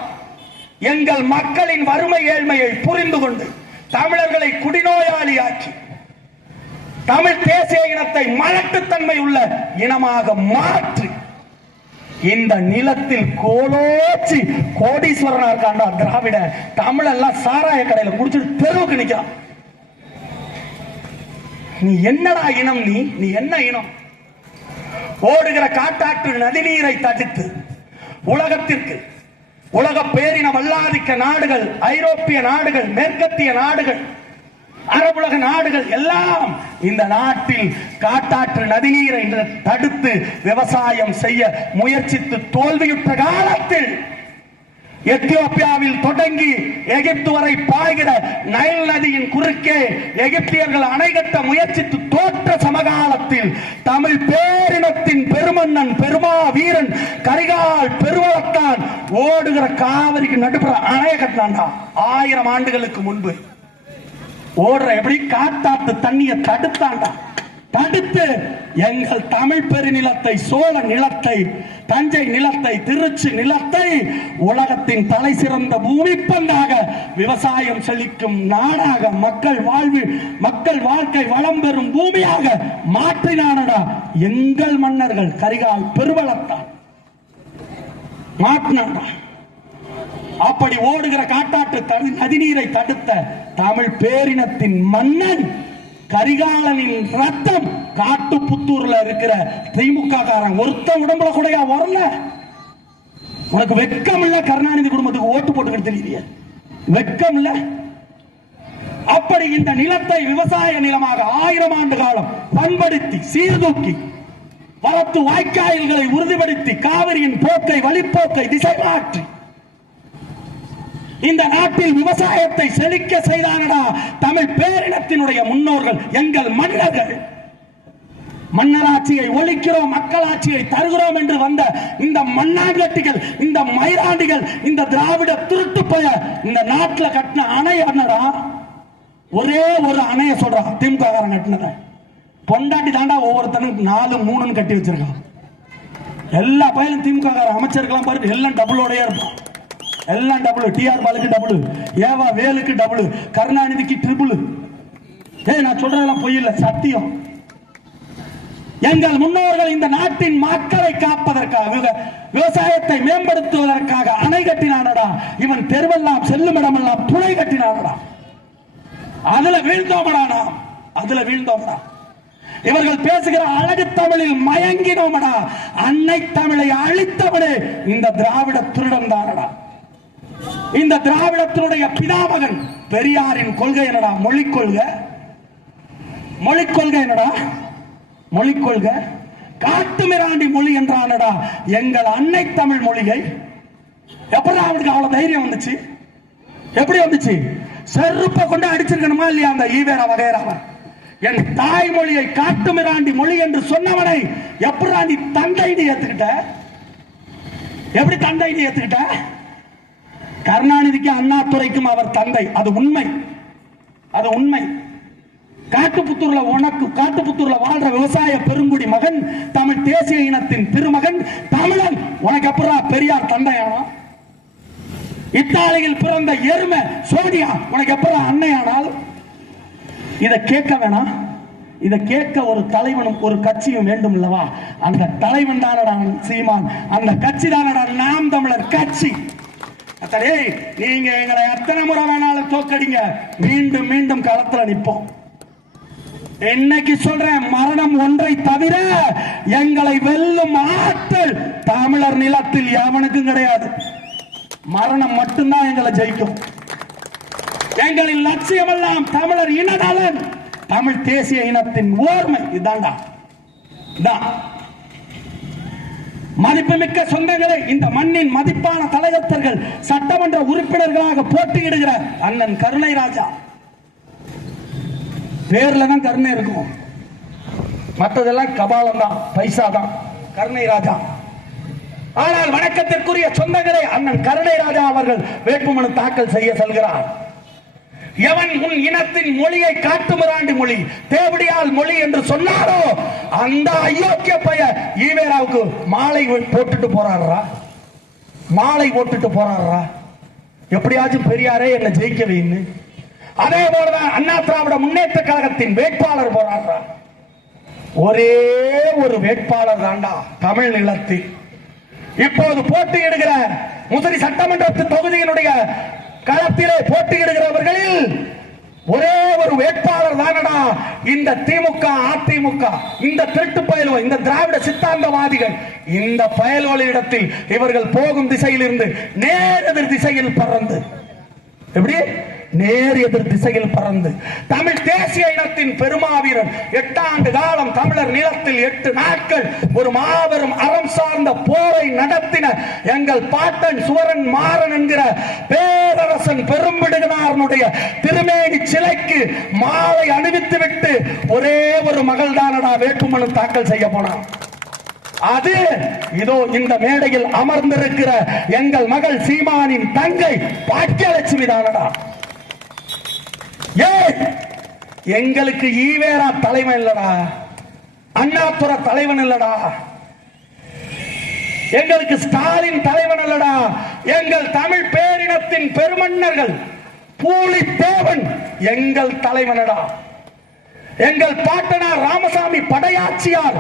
எங்கள் மக்களின் வறுமை ஏழ்மையை புரிந்து கொண்டு தமிழர்களை குடிநோயாளியாக்கி தமிழ் தேசிய இனத்தை மலட்டுத்தன்மை உள்ள இனமாக மாற்றி இந்த நிலத்தில் கோலோச்சி கோடீஸ்வரனா இருக்காண்டா திராவிட. தமிழ் எல்லாம் சாராய கடையில குடிச்சிட்டு தெருவுக்கு நிக்கிறான். நீ என்னடா இனம்? நீ என்ன இனம்? ஓடுகிற காட்டாற்று நதிநீரை தடுத்து உலகத்திற்கு உலக பேரின வல்லாதிக்க நாடுகள், ஐரோப்பிய நாடுகள், மேற்கத்திய நாடுகள், அரபுலக நாடுகள் எல்லாம் இந்த நாட்டில் காட்டாற்று நதிநீரை தடுத்து விவசாயம் செய்ய முயற்சித்து தோல்வியுற்ற காலத்தில் எத்தியோப்பியாவில் தொடங்கி எகிப்து வரை பாய்கிற நைல் நதியின் குறுக்கே எகிப்தியர்கள் அணை கட்ட முயற்சித்து தோற்ற சமகாலத்தில் தமிழ் பேரினத்தின் பெருமன்னன் பெருமா வீரன் கரிகால் பெருவளத்தான் ஓடுகிற காவிரிக்கு நடுப்புற அணைய கட்டினான்டா. 1000 ஆண்டுகளுக்கு முன்பு ஓடுற எப்படி காட்டாத்து தண்ணியை தடுத்தாண்டா. தடுத்து எங்கள் தமிழ் பெருநிலத்தை, சோழ நிலத்தை, தஞ்சை நிலத்தை, திருச்சி நிலத்தை உலகத்தின் தலை சிறந்த பூமிப்பந்தாக விவசாயம் செழிக்கும் நாடாக, மக்கள் வாழ்க்கை வளம் பெறும் பூமியாக மாற்றினானடா எங்கள் மன்னர்கள். கரிகால் பெருவளத்தான் மாற்றினான்டா. அப்படி ஓடுகிற காட்டாற்று நதிநீரை தடுத்த தமிழ் பேரினத்தின் மன்னன் கரிகாலனின் ரத்தம் காட்டுப்புத்தூர்ல இருக்கிற திமுக காரன் ஒருத்த உடம்புல கூடயா வரல? உனக்கு வெக்கம் இல்ல? கருணாநிதி குடும்பத்துக்கு ஓட்டு போட்டுக்கிட்டு தெரியலையே, வெக்கம் இல்ல? அப்படி இந்த நிலத்தை விவசாய நிலமாக 1000 ஆண்டு காலம் பண்படுத்தி சீர்தூக்கி வரத்து வாய்க்கால்களை உறுதிப்படுத்தி காவிரியின் போக்கை வழிப்போக்கை திசை மாற்றி இந்த நாட்டில் விவசாயத்தை செழிக்க செய்தானடா தமிழ் பேரினத்தினுடைய முன்னோர்கள், எங்கள் மன்னர்கள். மன்னராட்சியை ஒழிக்கிறோம், மக்களாட்சியை தருகிறோம் என்று வந்த இந்த மண்ணாங்கட்டிகள், இந்த மயிராண்டிகள், இந்த திராவிட திருட்டு பய இந்த நாட்டில் கட்டின அணை என்னடா? ஒரே ஒரு அணைய சொல்றான் திமுக காரன் கட்டினத. பொண்டாட்டி தாண்டா ஒவ்வொருத்தனும் 4, 3 கட்டி வச்சிருக்கான். எல்லா பயிலும் திமுக காரன் அமைச்சருக்கெல்லாம் பாருங்க, எல்லாம் டபுளோடய இருப்பான். எல்லாம் டபுள். டிஆர் பாலுக்கு டபுள், ஏவா வேலுக்கு டபுள், கருணாநிதிக்கு ட்ரிபிள். நான் சொல்றதெல்லாம் பொய் இல்ல, சத்தியம். எங்கள் முன்னோர்கள் இந்த நாட்டின் மக்களை காப்பதற்காக, விவசாயத்தை மேம்படுத்துவதற்காக அணை கட்டினானடா. இவன் தெருவெல்லாம் செல்லுமிடமெல்லாம் துணை கட்டினானடா. அதுல வீழ்ந்தோமடா, நாம் அதுல வீழ்ந்தோமடா. இவர்கள் பேசுகிற அழகு தமிழில் மயங்கினோமடா. அன்னை தமிழை அழித்தவனே இந்த திராவிட திருடன் தானடா. இந்த திராவிடத்தினுடைய பிதாமகன் பெரியாரின் கொள்கை என்னடா? மொழிக் கொள்கை. மொழிக் கொள்கை என்னடா? மொழிக் கொள்கை. காட்டுமிராண்டி மொழி என்றானடா எங்கள் அன்னை தமிழ் மொழியை. எப்படி அவனுக்கு அவ்வளவு தைரியம் வந்துச்சு? எப்படி வந்துச்சு? செருப்பை கொண்டு அடிச்சிருக்கணுமா இல்லையா அந்த ஈவேரா வகையராவன்? என் தாய்மொழியை காட்டுமிராண்டி மொழி என்று சொன்னவனை எப்படி நீ தந்தைன்னு ஏத்துக்கிட்ட? எப்படி தந்தைன்னு ஏத்துக்கிட்ட? கருணாநிதிக்கு அண்ணாதுரைக்கும் அவர் தந்தை, அது உண்மை, அது உண்மை. காட்டுப்புத்தூர்ல வாழ்ற விவசாய பெருங்குடி மகன், தமிழ் தேசிய இனத்தின் திருமகன், தமிழன். உனக்கு எப்பறம் பெரியார் தந்தையானா? இத்தாலியில் பிறந்த எருமை சோனியா உனக்கு எப்பறம் அன்னையானால்? இதை கேட்க வேணாம்? இதை கேட்க ஒரு தலைவனும் ஒரு கட்சியும் வேண்டும் இல்லவா? அந்த தலைவன் தானடா சீமான், அந்த கட்சி தானடா நாம் தமிழர் கட்சி. நீங்க எங்களை எத்தனை முறை வேணாலும் தோக்கடிங்க, மீண்டும் மீண்டும் களத்துல நிற்போம். என்னைக்கு சொல்றேன், மரணம் ஒன்றை தவிர எங்களை வெல்லும் ஆற்றல் தமிழர் நிலத்தில் எவனுக்கும் கிடையாது. மரணம் மட்டும்தான் எங்களை ஜெயிக்கும். எங்களின் லட்சியம் எல்லாம் தமிழர் இனநலன், தமிழ் தேசிய இனத்தின் ஓர்மை. இதுதான்டா. மதிப்புமிக்க சொந்தங்களை, இந்த மண்ணின் மதிப்பான தலைவர்கள், சட்டமன்ற உறுப்பினர்களாக போட்டியிடுகிற அண்ணன் கருணை ராஜா. பேர்ல தான் கருணை இருக்கும், மற்றதெல்லாம் கபாலம் தான், பைசா தான். கருணை ராஜா. ஆனால் வணக்கத்திற்குரிய சொந்தங்களை, அண்ணன் கருணை ராஜா அவர்கள் வேட்புமனு தாக்கல் செய்ய செல்கிறார். எவன் உன் இனத்தின் மொழியை காட்டுமிராண்டி மொழி, தேவடியால் மொழி என்று சொன்னாரோ அந்த அயோக்கிய பைய ஈவேராவுக்கு மாலை போட்டுட்டு போறாரா? மாலை போட்டுட்டு போறாரா? எப்படியாச்சும் பெரியாரே என்ன ஜெயிக்க வைன்னு. அதே போலதான் அண்ணா திராவிட முன்னேற்ற கழகத்தின் வேட்பாளர் போராடுறார். ஒரே ஒரு வேட்பாளர் தாண்டா தமிழ் நிலத்தில் இப்போது போட்டியிடுகிற முசிறி சட்டமன்ற தொகுதியினுடைய களத்திலே போட்டியிடுகிறவர்களில் ஒரே ஒரு வேட்பாளர் தானடா இந்த திமுக அதிமுக, இந்த திருட்டு பயல்வோ, இந்த திராவிட சித்தாந்தவாதிகள், இந்த பயல்களிடத்தில் இவர்கள் போகும் திசையில் இருந்து நேர் எதிர் திசையில் பறந்து, எப்படி நேர் எதிர் திசையில் பறந்து தமிழ் தேசிய இனத்தின் பெருமாவீரன் 8 ஆண்டு காலம் தமிழர் நிலத்தில் 8 நாட்கள் ஒரு மாபெரும் அறம் சார்ந்த போரை நடத்தின எங்கள் பாட்டன் சுவரன் மாறன் என்கிற பேரரசன் பெரும்பிடுகனாரனுடைய திருமேனி சிலைக்கு மாலை அணிவித்து விட்டு ஒரே ஒரு மகள் தானடா வேட்புமனு தாக்கல் செய்ய போனான். அது இதோ இந்த மேடையில் அமர்ந்திருக்கிற எங்கள் மகள் சீமானின் தங்கை பாக்கியலட்சுமி தானடா. எங்களுக்கு ஈவேரா தலைவன் இல்லடா, அண்ணாதுரை தலைவன் இல்லடா, எங்களுக்கு ஸ்டாலின் தலைவன் இல்லடா, எங்கள் தமிழ் பேரினத்தின் பெருமன்னர்கள் பூலித்தேவன் எங்கள் தலைவனடா, எங்கள் பாட்டனார் ராமசாமி படையாட்சியார்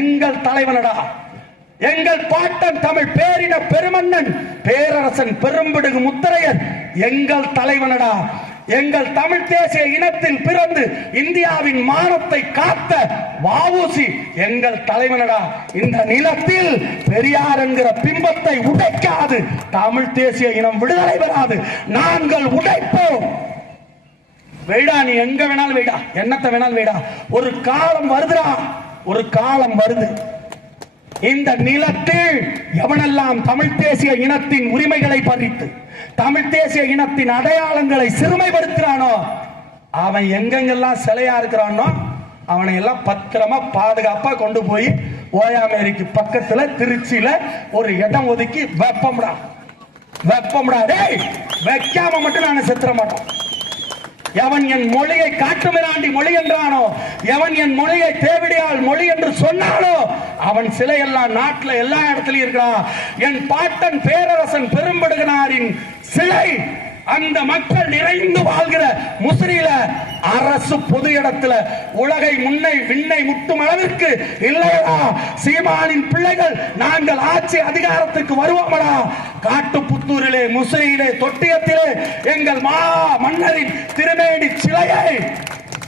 எங்கள் தலைவனடா, எங்கள் பாட்டன் தமிழ் பேரின பெருமன்னன் பேரரசன் பெரும்பிடுகு முத்தரையர் எங்கள் தலைவனடா, எங்கள் தமிழ் தேசிய இனத்தில் பிறந்து இந்தியாவின் மானத்தை காத்த வஉசி எங்கள் தலைவனடா. இந்த நிலத்தில் பெரியார் என்கிற பிம்பத்தை உடைக்காது தமிழ் தேசிய இனம் விடுதலை பெறாது. நாங்கள் உடைப்போம். வெயிடா, நீ எங்க வேணாலும் வெயிடா, என்னத்தை வேணாலும் வெயிடா. ஒரு காலம் வருதுடா, ஒரு காலம் வருது. இந்த நிலத்தில் எவனெல்லாம் தமிழ் தேசிய இனத்தின் உரிமைகளை பறித்து தமிழ் தேசிய இனத்தின் அடையாளங்களை சிறுமைப்படுத்துறானோ, அவன் எங்கெங்கெல்லாம் சிலையா இருக்கிறானோ அவனை எல்லாம் பத்திரமா பாதுகாப்பா கொண்டு போய் ஓயாமேரிக்கு பக்கத்துல திருச்சியில ஒரு இடம் ஒதுக்கி வெப்பம்டா. டேய், வைக்காம மட்டும் நான் செத்துற மாட்டோம். எவன் என் மொழியை காட்டுமிராண்டி மொழி என்றானோ, எவன் என் மொழியை தேவிடியால் மொழி என்று சொன்னானோ அவன் சிலை எல்லாம் நாட்டில் எல்லா இடத்துலயும் இருக்கிறான். என் பாட்டன் பேரரசன் பெரும்பிடுகனாரின் சிலை அந்த மக்கள் நிறைந்து வாழ்கிற முசிறியில அரசு பொது இடத்துல உலகை முன்னை விண்ணை முட்டும் அளவிற்கு இல்லையா? சீமானின் பிள்ளைகள் நாங்கள் ஆட்சி அதிகாரத்துக்கு வருவோமடா. காட்டுப்புத்தூரிலே, முசிறியிலே, தொட்டியத்திலே எங்கள் மா மன்னரின் திருமேனி சிலையை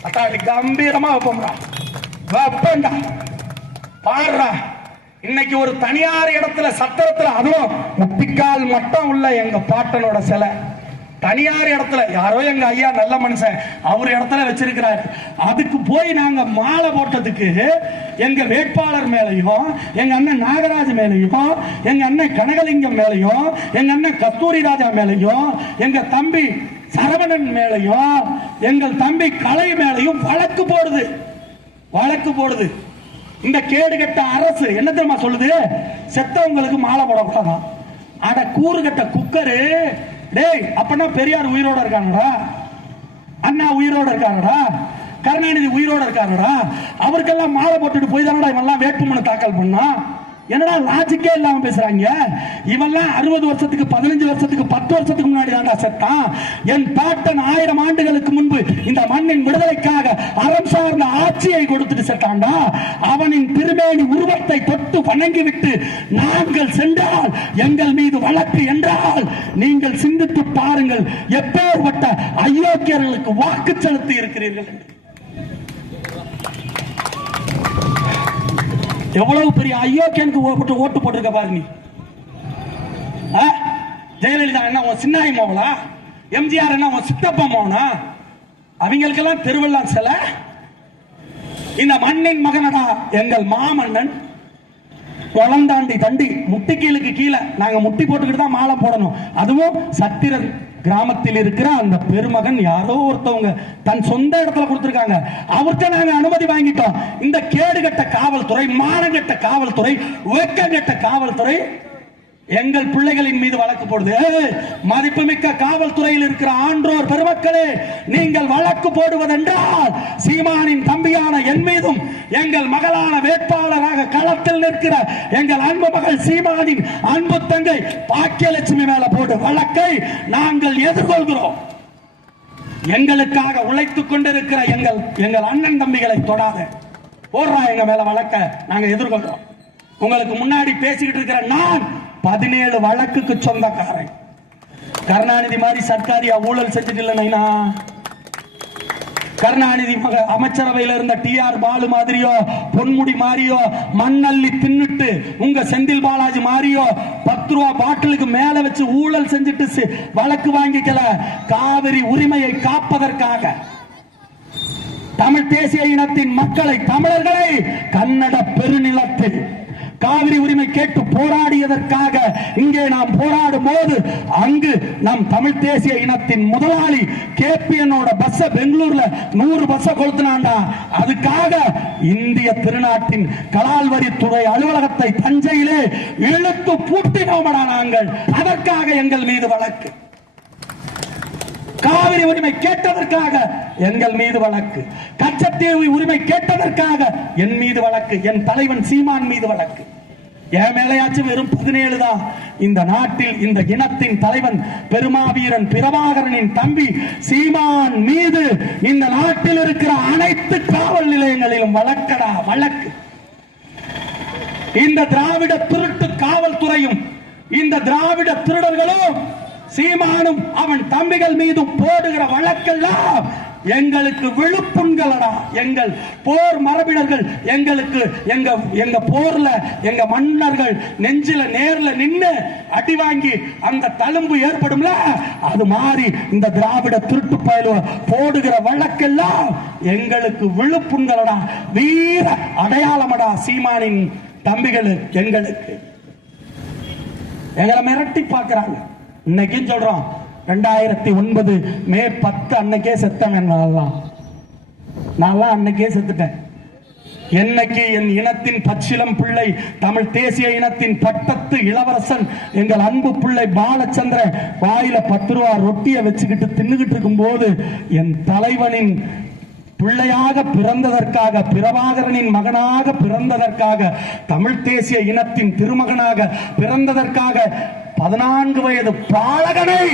அத்தாடி கம்பீரமா வைப்போம்டா, வைப்பேன்டா. பாடுறா, இன்னைக்கு ஒரு தனியார் இடத்துல சத்திரத்துல, அதுவும் முட்டிக்கால் மட்டும் உள்ள எங்க பாட்டனோட சிலை தனியார் இடத்துல, யாரோ எங்க ஐயா நல்ல மனுஷன் அவர் இடத்துல வச்சிருக்கிறார். அதுக்கு போய் நாங்க மாலை போட்டதுக்கு எங்க வேட்பாளர் மேலையும், எங்க அண்ணன் நாகராஜ் மேலையும், எங்க அண்ணன் கனகலிங்கம் மேலையும், எங்க அண்ணன் கஸ்தூரி ராஜா மேலையும், எங்க தம்பி சரவணன் மேலையும், எங்கள் தம்பி கலை மேலையும் வழக்கு போடுது. இந்த கேடுகட்ட அரசு என்ன தெரியுமா சொல்லுது? செத்தவங்களுக்கு மாலை போடக்கூடாது. அட கூறுகட்ட குக்கரு. டேய், அப்பனா பெரியார் உயிரோட இருக்காங்கடா, அண்ணா உயிரோட இருக்காங்கடா, கருணாநிதி உயிரோட இருக்காங்கடா. அவருக்கெல்லாம் மாலை போட்டுட்டு போய் தானடா இவெல்லாம் வேட்புமனு தாக்கல் பண்ணா. என்னடா லாஜிக்கே இல்லாம பேசுறாங்க. இவெல்லாம் 60 வருஷத்துக்கு 15 வருஷத்துக்கு 10 வருஷத்துக்கு முன்னாடி தான்டா செத்தான். என் பாட்டன் 1000 ஆண்டுகளுக்கு முன்பு இந்த மண்ணின் விடுதலைக்காக அறம் சார்ந்த ஆட்சியை கொடுத்துட்டு செத்தான்டா. அவனின் திருமேனி உருவத்தை தொட்டு வணங்கிவிட்டு நாங்கள் சென்றால் எங்கள் மீது வழக்கு என்றால் நீங்கள் சிந்தித்து பாருங்கள் எப்பேற்பட்ட அயோக்கியர்களுக்கு வாக்கு செலுத்தி இருக்கிறீர்கள். எவ்வளவு பெரிய அயோக்கியனுக்கு ஓட்டு போட்டிருக்க பாரு நீ. ஜெயலலிதா என்ன உன் சின்னாயி மோகலா? எம்ஜிஆர் என்ன உன் சித்தப்பா மோகனா? அவங்களுக்கெல்லாம் திருவள்ளார் சிலை. இந்த மண்ணின் மகனடா எங்கள் மாமன்னன். குளந்தாண்டி தண்டி முட்டிக்கீழுக்கு கீழே நாங்க முட்டி போட்டுக்கிட்டு தான் மாலை போடணும். அதுவும் சத்திரன் கிராமத்தில் இருக்கிற அந்த பெருமகன் யாரோ ஒருத்தவங்க தன் சொந்த இடத்துல கொடுத்திருக்காங்க. அவர்கிட்ட நாங்க அனுமதி வாங்கிட்டோம். இந்த கேடுகட்ட காவல்துறை, மானங்கட்ட காவல்துறை, வெக்கங்கட்ட காவல்துறை எங்கள் பிள்ளைகளின் மீது வழக்கு போடுது. மதிப்புமிக்க காவல்துறையில் இருக்கிற ஆன்றோர் பெருமக்களே, நீங்கள் வழக்கு போடுவதென்றால் சீமானின் தம்பியான என் மீதும், எங்கள் மகளான வேட்பாளராக களத்தில் நிற்கிற எங்கள் அன்பு மகள் சீமானின் அன்பு தங்கை பாக்கியலட்சுமி மேல போடு வழக்கை நாங்கள் எதிர்கொள்கிறோம். எங்களுக்காக உழைத்துக் கொண்டிருக்கிற எங்கள் அண்ணன் தம்பிகளை தொடாத, போடுறா எங்க மேல வழக்க, நாங்க எதிர்கொள்றோம். உங்களுக்கு முன்னாடி பேசிக்கிட்டு இருக்கிற நான் 17 வழக்குக்கு சொந்தக்காரன். கருணாநிதி மாதிரி சர்க்காரியா ஊழல் செஞ்சுட்டு இல்லைன்னா, கருணாநிதி அமைச்சரவையில் இருந்த TR பாலு மாதிரியோ, பொன்முடி மாதிரியோ, மண்ணள்ளி தின்னுட்டு உங்க செந்தில் பாலாஜி மாதிரியோ 10 ரூபா பாட்டிலுக்கு மேல வச்சு ஊழல் செஞ்சுட்டு வழக்கு வாங்கிக்கல. காவிரி உரிமையை காப்பதற்காக தமிழ் தேசிய இனத்தின் மக்களை, தமிழர்களை கன்னட பெருநிலத்தில் காவிரி உரிமை கேட்டு போராடியதற்காக இங்கே நாம் போராடும் போது அங்கு நம் தமிழ் தேசிய இனத்தின் முதலாளி கேபிஎனோட பஸ் பெங்களூர்ல 100 பஸ் கொளுத்தினாண்டா. அதுக்காக இந்திய திருநாட்டின் கலால் வரித்துறை அலுவலகத்தை தஞ்சையிலே இழுத்து பூட்டினோமடா நாங்கள். அதற்காக எங்கள் மீது வழக்கு. காவிரி உரிமை கேட்டதற்காக எங்கள் மீது வழக்கு. கச்சத்தீவு உரிமை கேட்டதற்காக என் மீது வழக்கு. என் தலைவன் சீமான் மீது வழக்கு. என் மேலையாச்சும் வெறும் 17 தான். இந்த நாட்டில் இந்த இனத்தின் தலைவன் பெருமாவீரன் பிரபாகரனின் தம்பி சீமான் மீது இந்த நாட்டில் இருக்கிற அனைத்து காவல் நிலையங்களிலும் வழக்கடா வழக்கு. இந்த திராவிட திருட்டு காவல்துறையும் இந்த திராவிட திருடர்களும் சீமானும் அவன் தம்பிகள் மீதும் போடுகிற வழக்கெல்லாம் எங்களுக்கு விழுப்புண்களடா. எங்கள் போர் மரபினர்கள் எங்களுக்கு எங்க போர்ல எங்க மன்னர்கள் நெஞ்சில நேர்ல நின்னு அடி வாங்கி அந்த தழும்பு ஏற்படும்ல, அது மாதிரி இந்த திராவிட திருட்டு பயலுவ போடுகிற வழக்கெல்லாம் எங்களுக்கு விழுப்புண்களடா. வீர அடையாளமடா சீமானின் தம்பிகள். எங்களுக்கு எங்களை மிரட்டி பார்க்கிறாங்க. இன்னைக்கு சொல்றோம் 2009 மே 10 அன்னைக்கே செத்தவன். நான் அன்னைக்கே செத்துட்டேன். என்னைக்கு என் இனத்தின் பச்சிலம் பிள்ளை, தமிழ் தேசிய இனத்தின் பட்டத்து இளவரசன் எங்கள் அன்பு பிள்ளை பாலச்சந்திரன் வாயில 10 ரூபா ரொட்டியை வச்சுக்கிட்டு தின்னுகிட்டு இருக்கும் போது என் தலைவனின் பிள்ளையாக பிறந்ததற்காக, பிரபாகரனின் மகனாக பிறந்ததற்காக, தமிழ் தேசிய இனத்தின் திருமகனாக பிறந்ததற்காக 14 வயது பாலகனை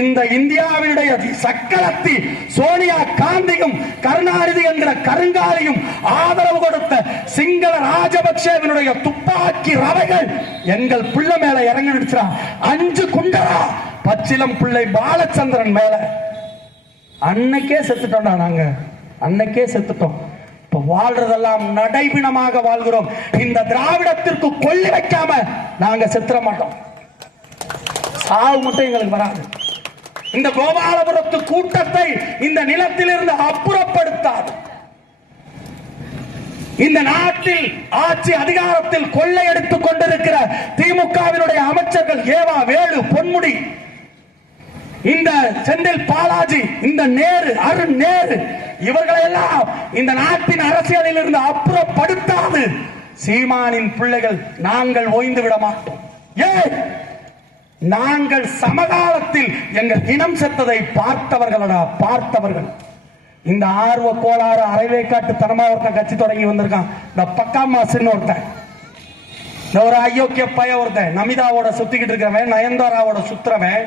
இந்த இந்தியாவினுடைய சக்கரத்தி சோனியா காந்தியும் கருணாநிதி என்கிற கருங்காலியும் ஆதரவு கொடுத்த சிங்கள ராஜபக்சேவினுடைய துப்பாக்கி ரவைகள் எங்கள் பிள்ளை மேல இறங்கிடுச்சா. 5 குண்டரா பச்சிலம் பிள்ளை பாலச்சந்திரன் மேல. அன்னைக்கே செத்துட்டோம்டா நாங்க. அன்னைக்கே செத்துட்டோம். இப்ப வாழ்றதெல்லாம் நடைபிணமாக வாழ்கிறோம். இந்த திராவிடத்திற்கு கொள்ளி வைக்காம நாங்க செத்துற மாட்டோம். சாவு மட்டும் எங்களுக்கு வராது. இந்த கோபாலபுரத்து கூட்டத்தை இந்த நிலத்திலிருந்து அப்புறப்படுத்தாது. இந்த நாட்டில் ஆட்சி அதிகாரத்தில் கொள்ளையடித்துக் கொண்டிருக்கிற திமுகவினுடைய அமைச்சர்கள் ஏவா வேலு, பொன்முடி, இந்த செந்தில் பாலாஜி, இந்த நேரு, அருண் நேரு, இவர்களை எல்லாம் இந்த நாட்டின் அரசியலில் இருந்து அப்புறப்படுத்தாது சீமானின் பிள்ளைகள் நாங்கள் ஓய்ந்து விட மாட்டோம். ஏன்? நாங்கள் சமகாலத்தில் எங்கள் இனம் செத்ததை பார்த்தவர்களடா, பார்த்தவர்கள். இந்த ஆர்வ கோளாறு அரைவேக்காட்டு தனமா ஒருத்தன் கட்சி தொடங்கி வந்திருக்கான். இந்த பக்கா மாசுன்னு ஒருத்தன், இந்த ஒரு அயோக்கிய பைய ஒருத்தன், நமிதாவோட சுத்திக்கிட்டு இருக்கிறவன், நயன்தாராவோட சுத்துறவன்.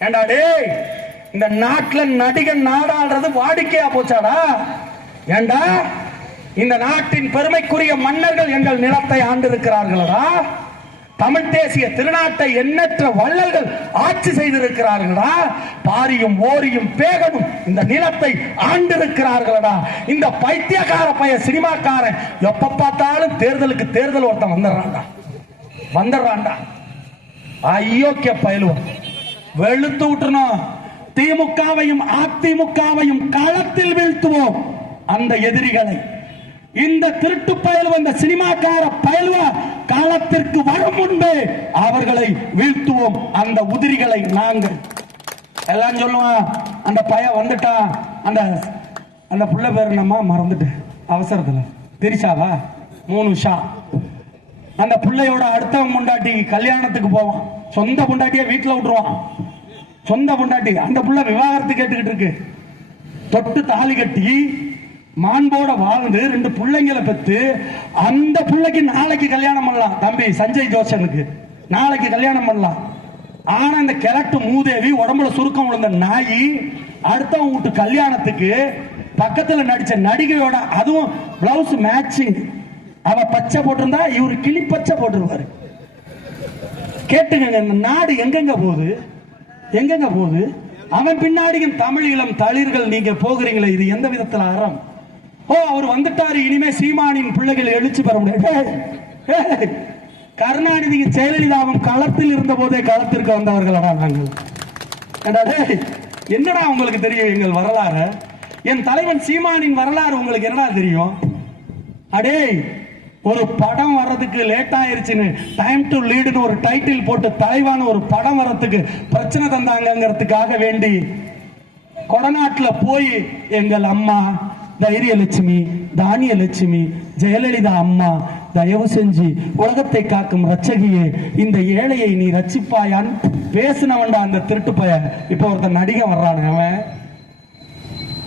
ஏண்டா டேய், இந்த நாட்டில் நடிகன் நாடாடுறது வாடிக்கையா போச்சாடா? ஏண்டா இந்த நாட்டின் பெருமைக்குரிய மன்னர்கள் எங்கள் நிலத்தை ஆண்டிருக்கிறார்களா? தமிழ் தேசிய திருநாட்டை எண்ணற்ற வள்ளல்கள் ஆட்சி செய்திருக்கிறார்களா? பாரியும் ஓரியும் பேகனும் இந்த நிலத்தை ஆண்டிருக்கிறார்களா? இந்த பைத்தியக்கார பைய சினிமாக்காரன் எப்ப பார்த்தாலும் தேர்தலுக்கு தேர்தல் ஒருத்தன் வந்துடுறான்டா. ஐயோக்கிய பயலுவன் வெளுத்து விட்டுறணும். திமுகவையும் அதிமுகவையும் களத்தில் வீழ்த்துவோம் அந்த எதிரிகளை. இந்த திருட்டு பயலுவ, இந்த சினிமாக்கார பயலுவ காலத்திற்கு வரும் முன்பே அவர்களை வீழ்த்துவோம். அந்த உதிரிகளை நாங்கள் எல்லாம் சொல்லுவான். அந்த பய வந்துட்டான். அந்த அந்த புள்ள பேர் நம்ம மறந்துட்டு அவசரத்துல திரிஷாவா 3 ஷா அந்த பிள்ளையோட அடுத்தவன் பொண்டாட்டி கல்யாணத்துக்கு போவான், சொந்த பொண்டாட்டிய வீட்டுல விட்டுருவான். சொந்த பொண்டாட்டி அந்த புள்ள விவாகரத்து கேட்டுக்கிட்டு இருக்கு. தொட்டு தாலி கட்டி மாண்போட வாழ்ந்து 2 பிள்ளைங்களை பெற்று அந்த பிள்ளைக்கு நாளைக்கு கல்யாணம் பண்ணலாம். தம்பி சஞ்சய் ஜோசனுக்கு நாளைக்கு கல்யாணம் பண்ணலாம். ஆனா இந்த கிழட்டு மூதேவி உடம்புல சுருக்கம் விழுந்த நாயி அடுத்தவங்க வீட்டு கல்யாணத்துக்கு பக்கத்துல நடிச்ச நடிகையோட, அதுவும் பிளவுஸ் மேட்சிங், அவ பச்சை போட்டிருந்தா இவரு கிளி பச்சை போட்டிருப்பாரு. கேட்டுங்க, இந்த நாடு எங்கெங்க போகுது, எங்கெங்க போகுது? அவன் பின்னாடியும் தமிழ் இளம் தளிர்கள் நீங்க போகிறீங்களே, இது எந்த விதத்துல அறம்? ஓ, அவர் வந்துட்டாரு, இனிமே சீமானின் பிள்ளைகள் எழுச்சி பெற முடியாது. கருணாநிதிக்கு ஜெயலலிதாவும் களத்தில் இருந்த போதே களத்திற்கு வந்தவர்களடா நாங்கள். என்னடா உங்களுக்கு தெரியும் எங்கள் வரலாறு? என் தலைவன் சீமானின் வரலாறு உங்களுக்கு என்னடா தெரியும்? அடே, ஒரு படம் வர்றதுக்கு லேட் ஆயிருச்சுன்னு டைம் டு லீடுன்னு ஒரு டைட்டில் போட்டு தலைவான ஒரு படம் வர்றதுக்கு பிரச்சனை தந்தாங்கிறதுக்காக வேண்டி கொடநாட்டுல போய் எங்கள் அம்மா தைரியலட்சுமி, தானியலட்சுமி, ஜெயலலிதா அம்மா, தயவு செஞ்சு உலகத்தை காக்கும் ரட்சகியே, இந்த ஏழையை நீ ரட்சிப்பாயான் பேசினவன்டா அந்த திருட்டு பய. இப்ப ஒருத்தன் நடிகை வர்றான், அவன்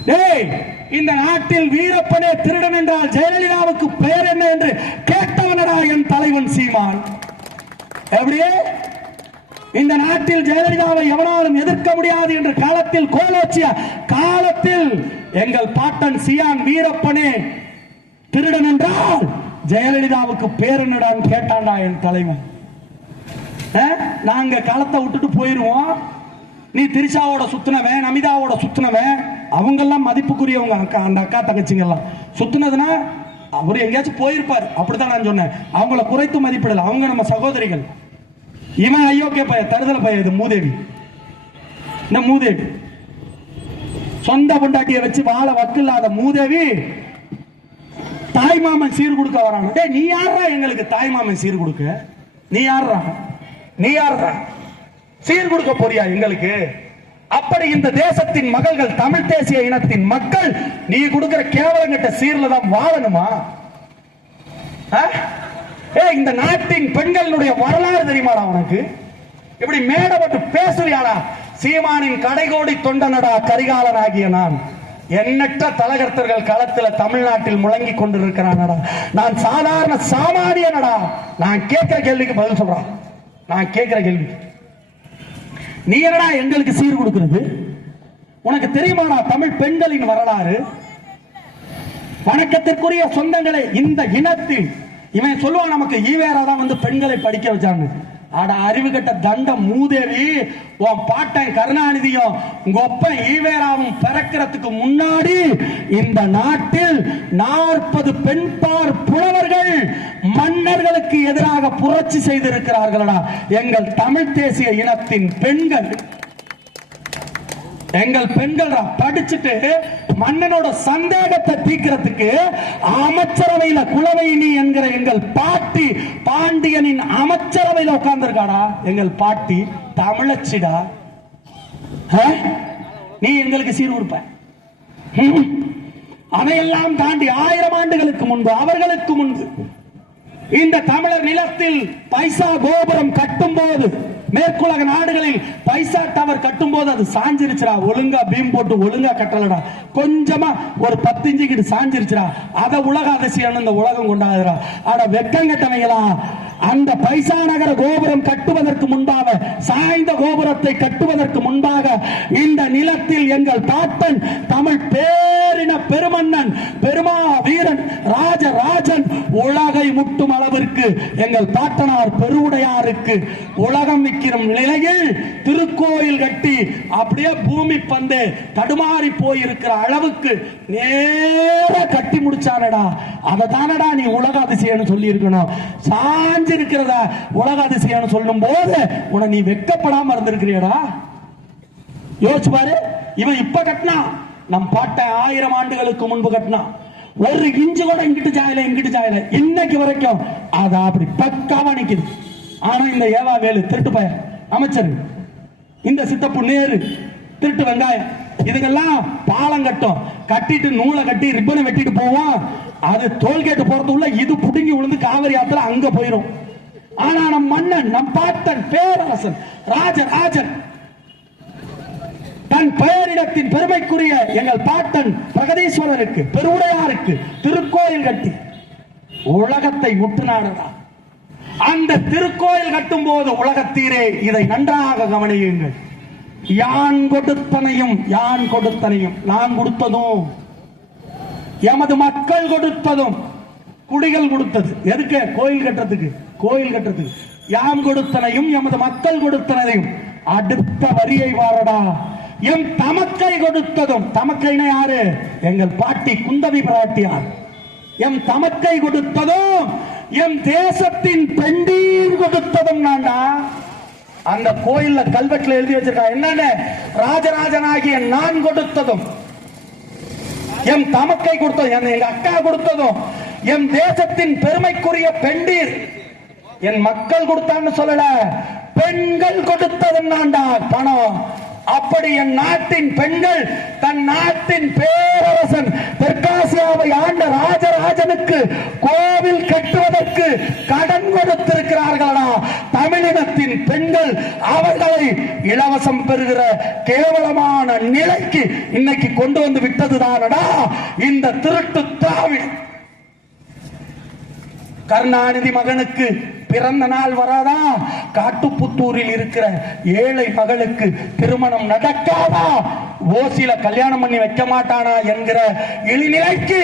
டேய், இந்த நாட்டில் வீரப்பனே திருடன் என்றால் ஜெயலலிதாவுக்கு பெயர் என்ன என்று கேட்டவனடா என் தலைவன் சீமான். எப்படியே இந்த நாட்டில் ஜெயலலிதாவை எவனாலும் எதிர்க்க முடியாது என்று காலத்தில் கோலோச்சிய காலத்தில் எங்கள் பாட்டன் சியான் வீரப்பனே திருடன் என்றால் ஜெயலலிதாவுக்கு பேர் என்னடான்னு கேட்டான்டா என் தலைவன். நாங்க களத்தை விட்டுட்டு போயிருவோம். நீ திரிஷாவோட சுத்தினவன், நமிதாவோட சுத்தினவன், அவங்க எல்லாம் மதிப்புக்குரியவங்க. அந்த அக்கா தங்கச்சிங்க எல்லாம் சுத்தினதுன்னா அவரு எங்கேயாச்சும் போயிருப்பார், அப்படித்தான் நான் சொன்னேன். அவங்கள குறைத்து மதிப்பிடல, அவங்க நம்ம சகோதரிகள். இவன் ஐயோக்கே பைய, தருதல பைய, இது மூதேவி. இந்த மூதேவி சொந்த பொண்டாட்டியை வச்சு வாழ வக்கில்லாத மூதேவி தாய்மாமன் சீர் கொடுக்க வரான். நீ யாரா எங்களுக்கு தாய்மாமன் சீர் கொடுக்க? நீ யாரா? நீ யாரா சீர் கொடுக்க போறியா எங்களுக்கு? அப்படி இந்த தேசத்தின் மகள்கள், தமிழ் தேசிய இனத்தின் மக்கள் நீ கொடுக்கிற கேவலங்கிட்ட சீர்ல தான் வாழணுமா? இந்த நாட்டின் பெண்களுடைய வரலாறு தெரியுமாடா உனக்கு? இப்படி மேடப்பட்டு பேசுவியாடா? சீமானின் கடைகோடி தொண்டனடா கரிகாலன் ஆகிய நான். எண்ணற்ற தலகர்த்தர்கள் களத்தில் தமிழ்நாட்டில் முழங்கி கொண்டிருக்கிறானடா. நான் சாதாரண சாமானியனடா. நான் கேட்கிற கேள்விக்கு பதில் சொல்றான். நான் கேட்கிற கேள்வி, நீ என்னடா எங்களுக்கு சீர் கொடுக்கிறது? உனக்கு தெரியுமாடா தமிழ் பெண்களின் வரலாறு? வணக்கத்திற்குரிய சொந்தங்களே, இந்த இனத்தில் இவன் சொல்லுவான் நமக்கு ஈவேரா தான் வந்து பெண்களை படிக்க வச்சாங்க. ஆட அறிவு கட்ட தண்ட மூதேவி, உன் பாட்டன் கருணாநிதியும் உங்க ஒப்பன் ஈவேராவும் பிறக்கிறதுக்கு முன்னாடி இந்த நாட்டில் 40 பெண்பார் புலவர்கள் மன்னர்களுக்கு எதிராக புரட்சி செய்திருக்கிறார்களா எங்கள் தமிழ் தேசிய இனத்தின் பெண்கள். எங்கள் பெண்கள் படிச்சுட்டு மன்னனோட சந்தேகத்தை தீர்க்கிறதுக்கு அமைச்சரவையில குலவையினி என்கிற எங்கள் பாட்டி பாண்டியனின் அமைச்சரவையில உட்கார்ந்திருக்காடா எங்கள் பாட்டி தமிழச்சிடா. நீ எங்களுக்கு சீர் கொடுப்ப? அதையெல்லாம் தாண்டி 1000 ஆண்டுகளுக்கு முன்பு, அவர்களுக்கு முன்பு இந்த தமிழர் நிலத்தில் பைசா கோபுரம் கட்டும் போது, மேற்குலக நாடுகளில் பைசா டவர் கட்டும் போது அது சாஞ்சிருச்சுடா. ஒழுங்கா பீம் போட்டு ஒழுங்கா கட்டலடா, கொஞ்சமா ஒரு 10 இன்ச்சு கிட்ட சாஞ்சிருச்சுடா. அத உலக அதிசயம் இந்த உலகம் கொண்டாடுறா. ஆனா வெக்கம் கட்டவைகளா, அந்த பைசா நகர கோபுரம் கட்டுவதற்கு முன்பாக, சாய்ந்த கோபுரத்தை கட்டுவதற்கு முன்பாக இந்த நிலத்தில் எங்கள் பாட்டன் தமிழ் பேரின பெருமன்னன் பெருமா வீரன் ராஜராஜன் உலகை முட்டும் அளவிற்கு எங்கள் பாட்டனார் பெருவுடையாருக்கு உலகம் விற்கிற நிலையில் திருக்கோயில் கட்டி அப்படியே பூமி பந்து தடுமாறி போயிருக்கிற அளவுக்கு நேர கட்டி முடிச்சானடா. அதை தானடா நீ உலக அதிசயம் சொல்லி இருக்கணும். இருக்கிறத உலக அதிசயம் சொல்லும் போது உன நீ வெக்கப்படாம இருந்திருக்கிறியடா. யோசிச்சு பாரு. இவன் இப்ப கட்டினா, நம் பாட்ட 1000 ஆண்டுகளுக்கு முன்பு கட்டினா, ஒரு இன்ச்சு கூட இங்கிட்டு சாயல இங்கிட்டு சாயல, இன்னைக்கு வரைக்கும் அத அப்படி பக்காவா நிக்குது. ஆனா இந்த ஏவா வேலு திருட்டு பய அமைச்சர், இந்த சித்தப்பு நேரு திருட்டு வெங்காயம், இதுக்கெல்லாம் பாலம் கட்டும், கட்டிட்டு நூலை கட்டி ரிப்பனை வெட்டிட்டு போவோம். அது டோல்கேட் போறதுக்குள்ள இது புடுங்கி விழுந்து காவிரி ஆத்துல அங்க போயிடும். ஆனா நம் மன்னன், நம் பாட்டன் பேரரசன் ராஜராஜன் தன் பெயரிடத்தின் பெருமைக்குரிய எங்கள் பாட்டன் பிரகதீஸ்வரருக்கு, பெருவுடையாருக்கு திருக்கோயில் கட்டி உலகத்தை முற்றுநாடுகிறார். அந்த திருக்கோயில் கட்டும் போது உலகத்தீரே இதை நன்றாக கவனியுங்கள். யான் கொடுத்தனையும் நான் கொடுத்ததும், எமது மக்கள் கொடுத்ததும், குடிகள் கொடுத்தது எதுக்கு? கோயில் கட்டுறதுக்கு. யாம் கொடுத்தனையும் எமது மக்கள் கொடுத்தனையும். அடுத்த வரியை வாரடா. எம் தமக்கை கொடுத்ததும், தமக்கைனா யாரு? எங்கள் பாட்டி குந்தவி பிராட்டியார். எம் தமக்கை கொடுத்ததும், எம் தேசத்தின் பெண்டீர் கொடுத்ததும் நான்டா. அந்த கோயில்ல கல்வெட்டுல எழுதி வச்சிருக்காங்க என்னன்னு? ராஜராஜனாகிய நான் கொடுத்ததும், எம் தமக்கை கொடுத்ததும், எங்க அக்கா கொடுத்ததும், எம் தேசத்தின் பெருமைக்குரிய பெண்டீர் என் மக்கள் கொடுத்தான்னு சொல்லல, பெண்கள் கொடுத்ததும் நான்டா பணம். அப்படி என் நாட்டின் பெண்கள் தன் நாட்டின் பேரரசன் தெற்காசியாவை ஆண்ட ராஜராஜனுக்கு கோவில் கட்டுவதற்கு கடன் கொடுத்திருக்கிறார்களா? தமிழினத்தின் பெண்கள் அவர்களை இலவசம் பெறுகிற கேவலமான நிலைக்கு இன்னைக்கு கொண்டு வந்து விட்டதுதானடா இந்த திருட்டு திராவிடம். கருணாநிதி மகனுக்கு பிறந்த நாள் வராதா? காட்டுப்புத்தூரில் இருக்கிற ஏழை மகளுக்கு திருமணம் நடக்காதா? ஓசில கல்யாணம் பண்ணி வைக்க மாட்டானா என்கிற இழிநிலைக்கு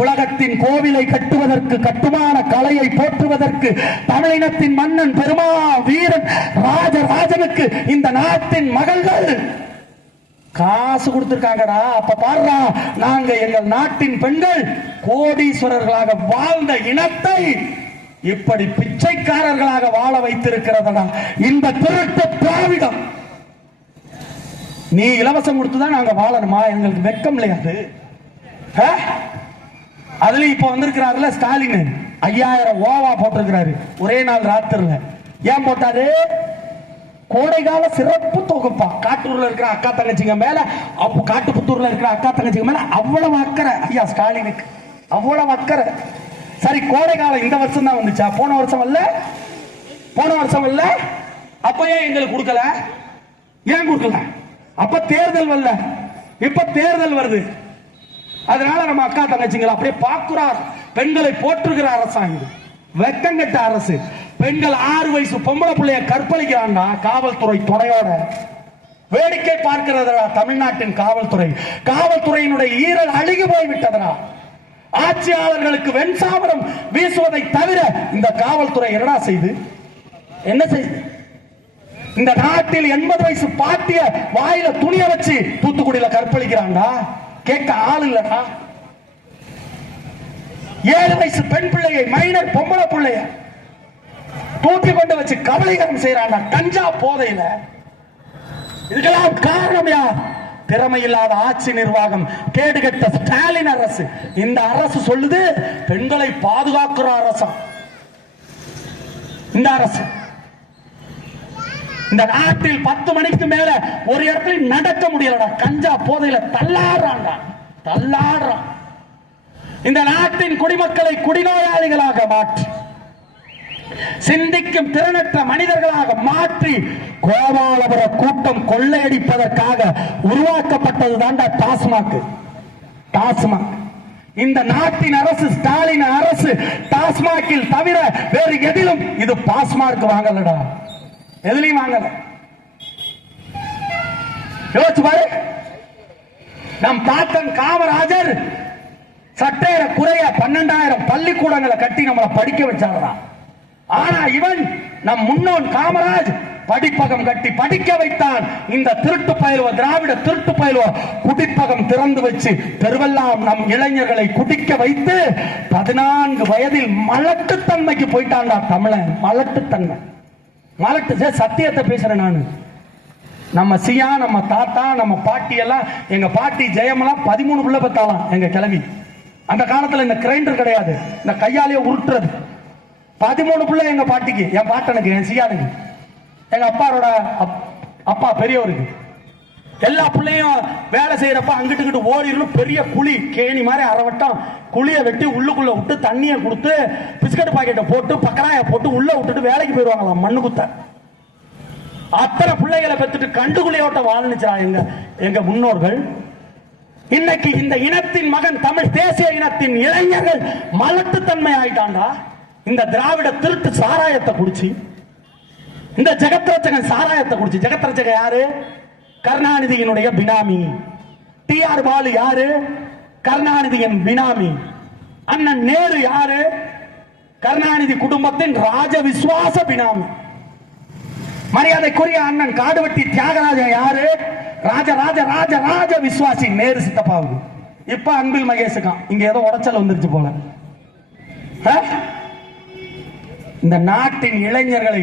உலகத்தின் கோவிலை கட்டுவதற்கு, கட்டுமான கலையை போற்றுவதற்கு தமிழினத்தின் மன்னன் பெருமா வீரன் ராஜராஜனுக்கு இந்த நாட்டின் மகள்கள் காசு கொடுத்திருக்காங்கடா. அப்ப பாருடா, நாங்க எங்கள் நாட்டின் பெண்கள் கோடீஸ்வரர்களாக வாழ்ந்த இனத்தை இப்படி பிச்சைக்காரர்களாக வாழ வைத்திருக்கிறதா இந்த திருட்டு திராவிடம். நீ இலவசம் கொடுத்துதான் நாங்க வாழணுமா? எங்களுக்கு வெக்கம் இல்லையா? அதுல இப்ப வந்திருக்கிறாருல ஸ்டாலின், 5000 ஓவா போட்டிருக்கிறாரு ஒரே நாள் ராத்திரில. ஏன் போட்டாரு? கோடைகால சிறப்பு தொகுப்பா. காட்டூர்ல இருக்கிற அக்கா தங்கச்சிங்க மேல, காட்டுப்புத்தூர்ல இருக்கிற அக்கா தங்கச்சிங்க மேல அவ்வளவு அக்கறை ஐயா ஸ்டாலினுக்கு, அவ்வளவு அக்கறை. சரி, கோடை காலம் இந்த வருஷம் தான் வந்துச்சா? போன வருஷம் இல்ல. அப்ப ஏன் எங்களுக்கு கொடுக்கல? ஏன் கொடுக்கல? அப்ப தேர்தல் வரல, இப்ப தேர்தல் வருது. அதனால நம்ம அக்கா தங்கச்சிங்களை அப்படியே பாக்குறார். பெண்களை போற்றுகிற அரசாங்கம், வெக்கங்கட்ட அரசு. பெண்கள் 6 வயசு பொம்பளை பிள்ளைய கற்பழிக்கிறான்டா காவல்துறை துணையோட. வேடிக்கை பார்க்கிறதா தமிழ்நாட்டின் காவல்துறை. காவல்துறையினுடைய ஈரல் அழுகி போய் விட்டதா. ஆட்சியாளர்களுக்கு வெண்சாமரம் வீசுவதை தவிர இந்த காவல்துறை என்ன செய்து? இந்த நாட்டில் 80 வயசு பாட்டிய வாயில துணிய வச்சு தூத்துக்குடியில கற்பழிக்கிறான்டா. கேட்க ஆள் இல்லடா. 7 வயசு பெண் பிள்ளையை, மைனர் பொம்பளை பிள்ளைய தூக்கி கொண்டு வச்சு கபலீகரம் செய்யறான்டா கஞ்சா போதையில. இதுக்கெல்லாம் காரணம் யார்? திறமையில்லாத ஆட்சி நிர்வாகம், கேடுகட்ட ஸ்டாலின் அரசு. இந்த அரசு சொல்லுது பெண்களை பாதுகாக்கிற அரசா இந்த அரசு. இந்த நாட்டில் 10 மணிக்கு மேல ஒரு இடத்துல நடக்க முடியலடா, கஞ்சா போதையில தள்ளாடுறான். இந்த நாட்டின் குடிமக்களை குடிநோயாளிகளாக மாற்றி, சிந்திக்கும் திறனற்ற மனிதர்களாக மாற்றி கோபாலபுர கூட்டம் கொள்ளையடிப்பதற்காக உருவாக்கப்பட்டது தாண்டா டாஸ்மாக். இந்த நாட்டின் அரசு, ஸ்டாலின் அரசு டாஸ்மாகில் தவிர வேறு எதிலும் இது பாஸ்மார்க் வாங்கலடா. எதுலையும் வாங்கல. யோசிச்சு பாரு. நம் பாட்டன் காமராஜர் சற்றேற குறைய 12,000 பள்ளிக்கூடங்களை கட்டி நம்மளை படிக்க வச்சாரா. ஆனா இவன் நம் முன்னோன் காமராஜ் படிப்பகம் கட்டி படிக்க வைத்தான். இந்த திருட்டு பயிலுவ, திராவிட திருட்டு பயிலுவ குடிப்பகம் திறந்து வச்சு தெருவெல்லாம் நம் இளைஞர்களை குடிக்க வைத்து 14 வயதில் மலட்டுத்தன்மைக்கு போயிட்டான்டா தமிழன். மலட்டுத்தன்மை. சத்தியத்தை பேசுறேன் நானு. நம்ம சியா, நம்ம தாத்தா, நம்ம பாட்டி எல்லாம், எங்க பாட்டி ஜெயமெல்லாம் 13 பிள்ளை பெத்தாலாம் எங்க கிளவி. அந்த காலத்துல இந்த கிரைண்டர் கிடையாது, இந்த கையாலேயே உருட்டுறது. 13 பிள்ளை எங்க பாட்டிக்கு, என் பாட்டனுக்கு, என் சியானுக்கு, எங்க அப்பாரோட அப்பா பெரியவருக்கு. எல்லா பிள்ளையும் வேலை செய்யறப்ப அங்கிட்டு இங்கிட்டு ஓடிடணும். பெரிய குழி கேணி மாதிரி அரவட்டம் குழியை வெட்டி உள்ளுக்குள்ள விட்டு தண்ணியை கொடுத்து பிஸ்கட் பாக்கெட்டை போட்டு பக்கராய போட்டு உள்ள விட்டுட்டு வேலைக்கு போயிடுவாங்களாம் மண்ணு குத்த. அத்தனை பிள்ளைகளை பெற்றுட்டு கண்டுகுழியோட்ட வாழ்ந்துச்சா எங்க முன்னோர்கள். இன்னைக்கு இந்த இனத்தின் மகன் தமிழ் தேசிய இனத்தின் இளைஞர்கள் மலட்டுத்தன்மை ஆயிட்டாண்டா. இந்த திராவிட திருட்டு சாராயத்தை குடிச்சு, இந்த ஜெகத்ரட்சகன் சாராயத்தை குடிச்சு. ஜெகத்ரட்சகன் யாரு? கருணாநிதியினுடைய பினாமி. டி.ஆர். பாலு யாரு? கருணாநிதியின் பினாமி. அண்ணன் நேரு யாரு? கருணாநிதி குடும்பத்தின் ராஜ விசுவாச பினாமி. மரியாதைக்குரிய அண்ணன் காடுவெட்டி தியாகராஜன் யாரு? ராஜ ராஜ ராஜ ராஜ விசுவாசி நேரு சித்தப்பாவுக்கு. இப்ப அன்பில் மகேஷுக்கான் இங்க ஏதோ உடைச்சல் வந்துருச்சு போல. இந்த நாட்டின் இளைஞர்களை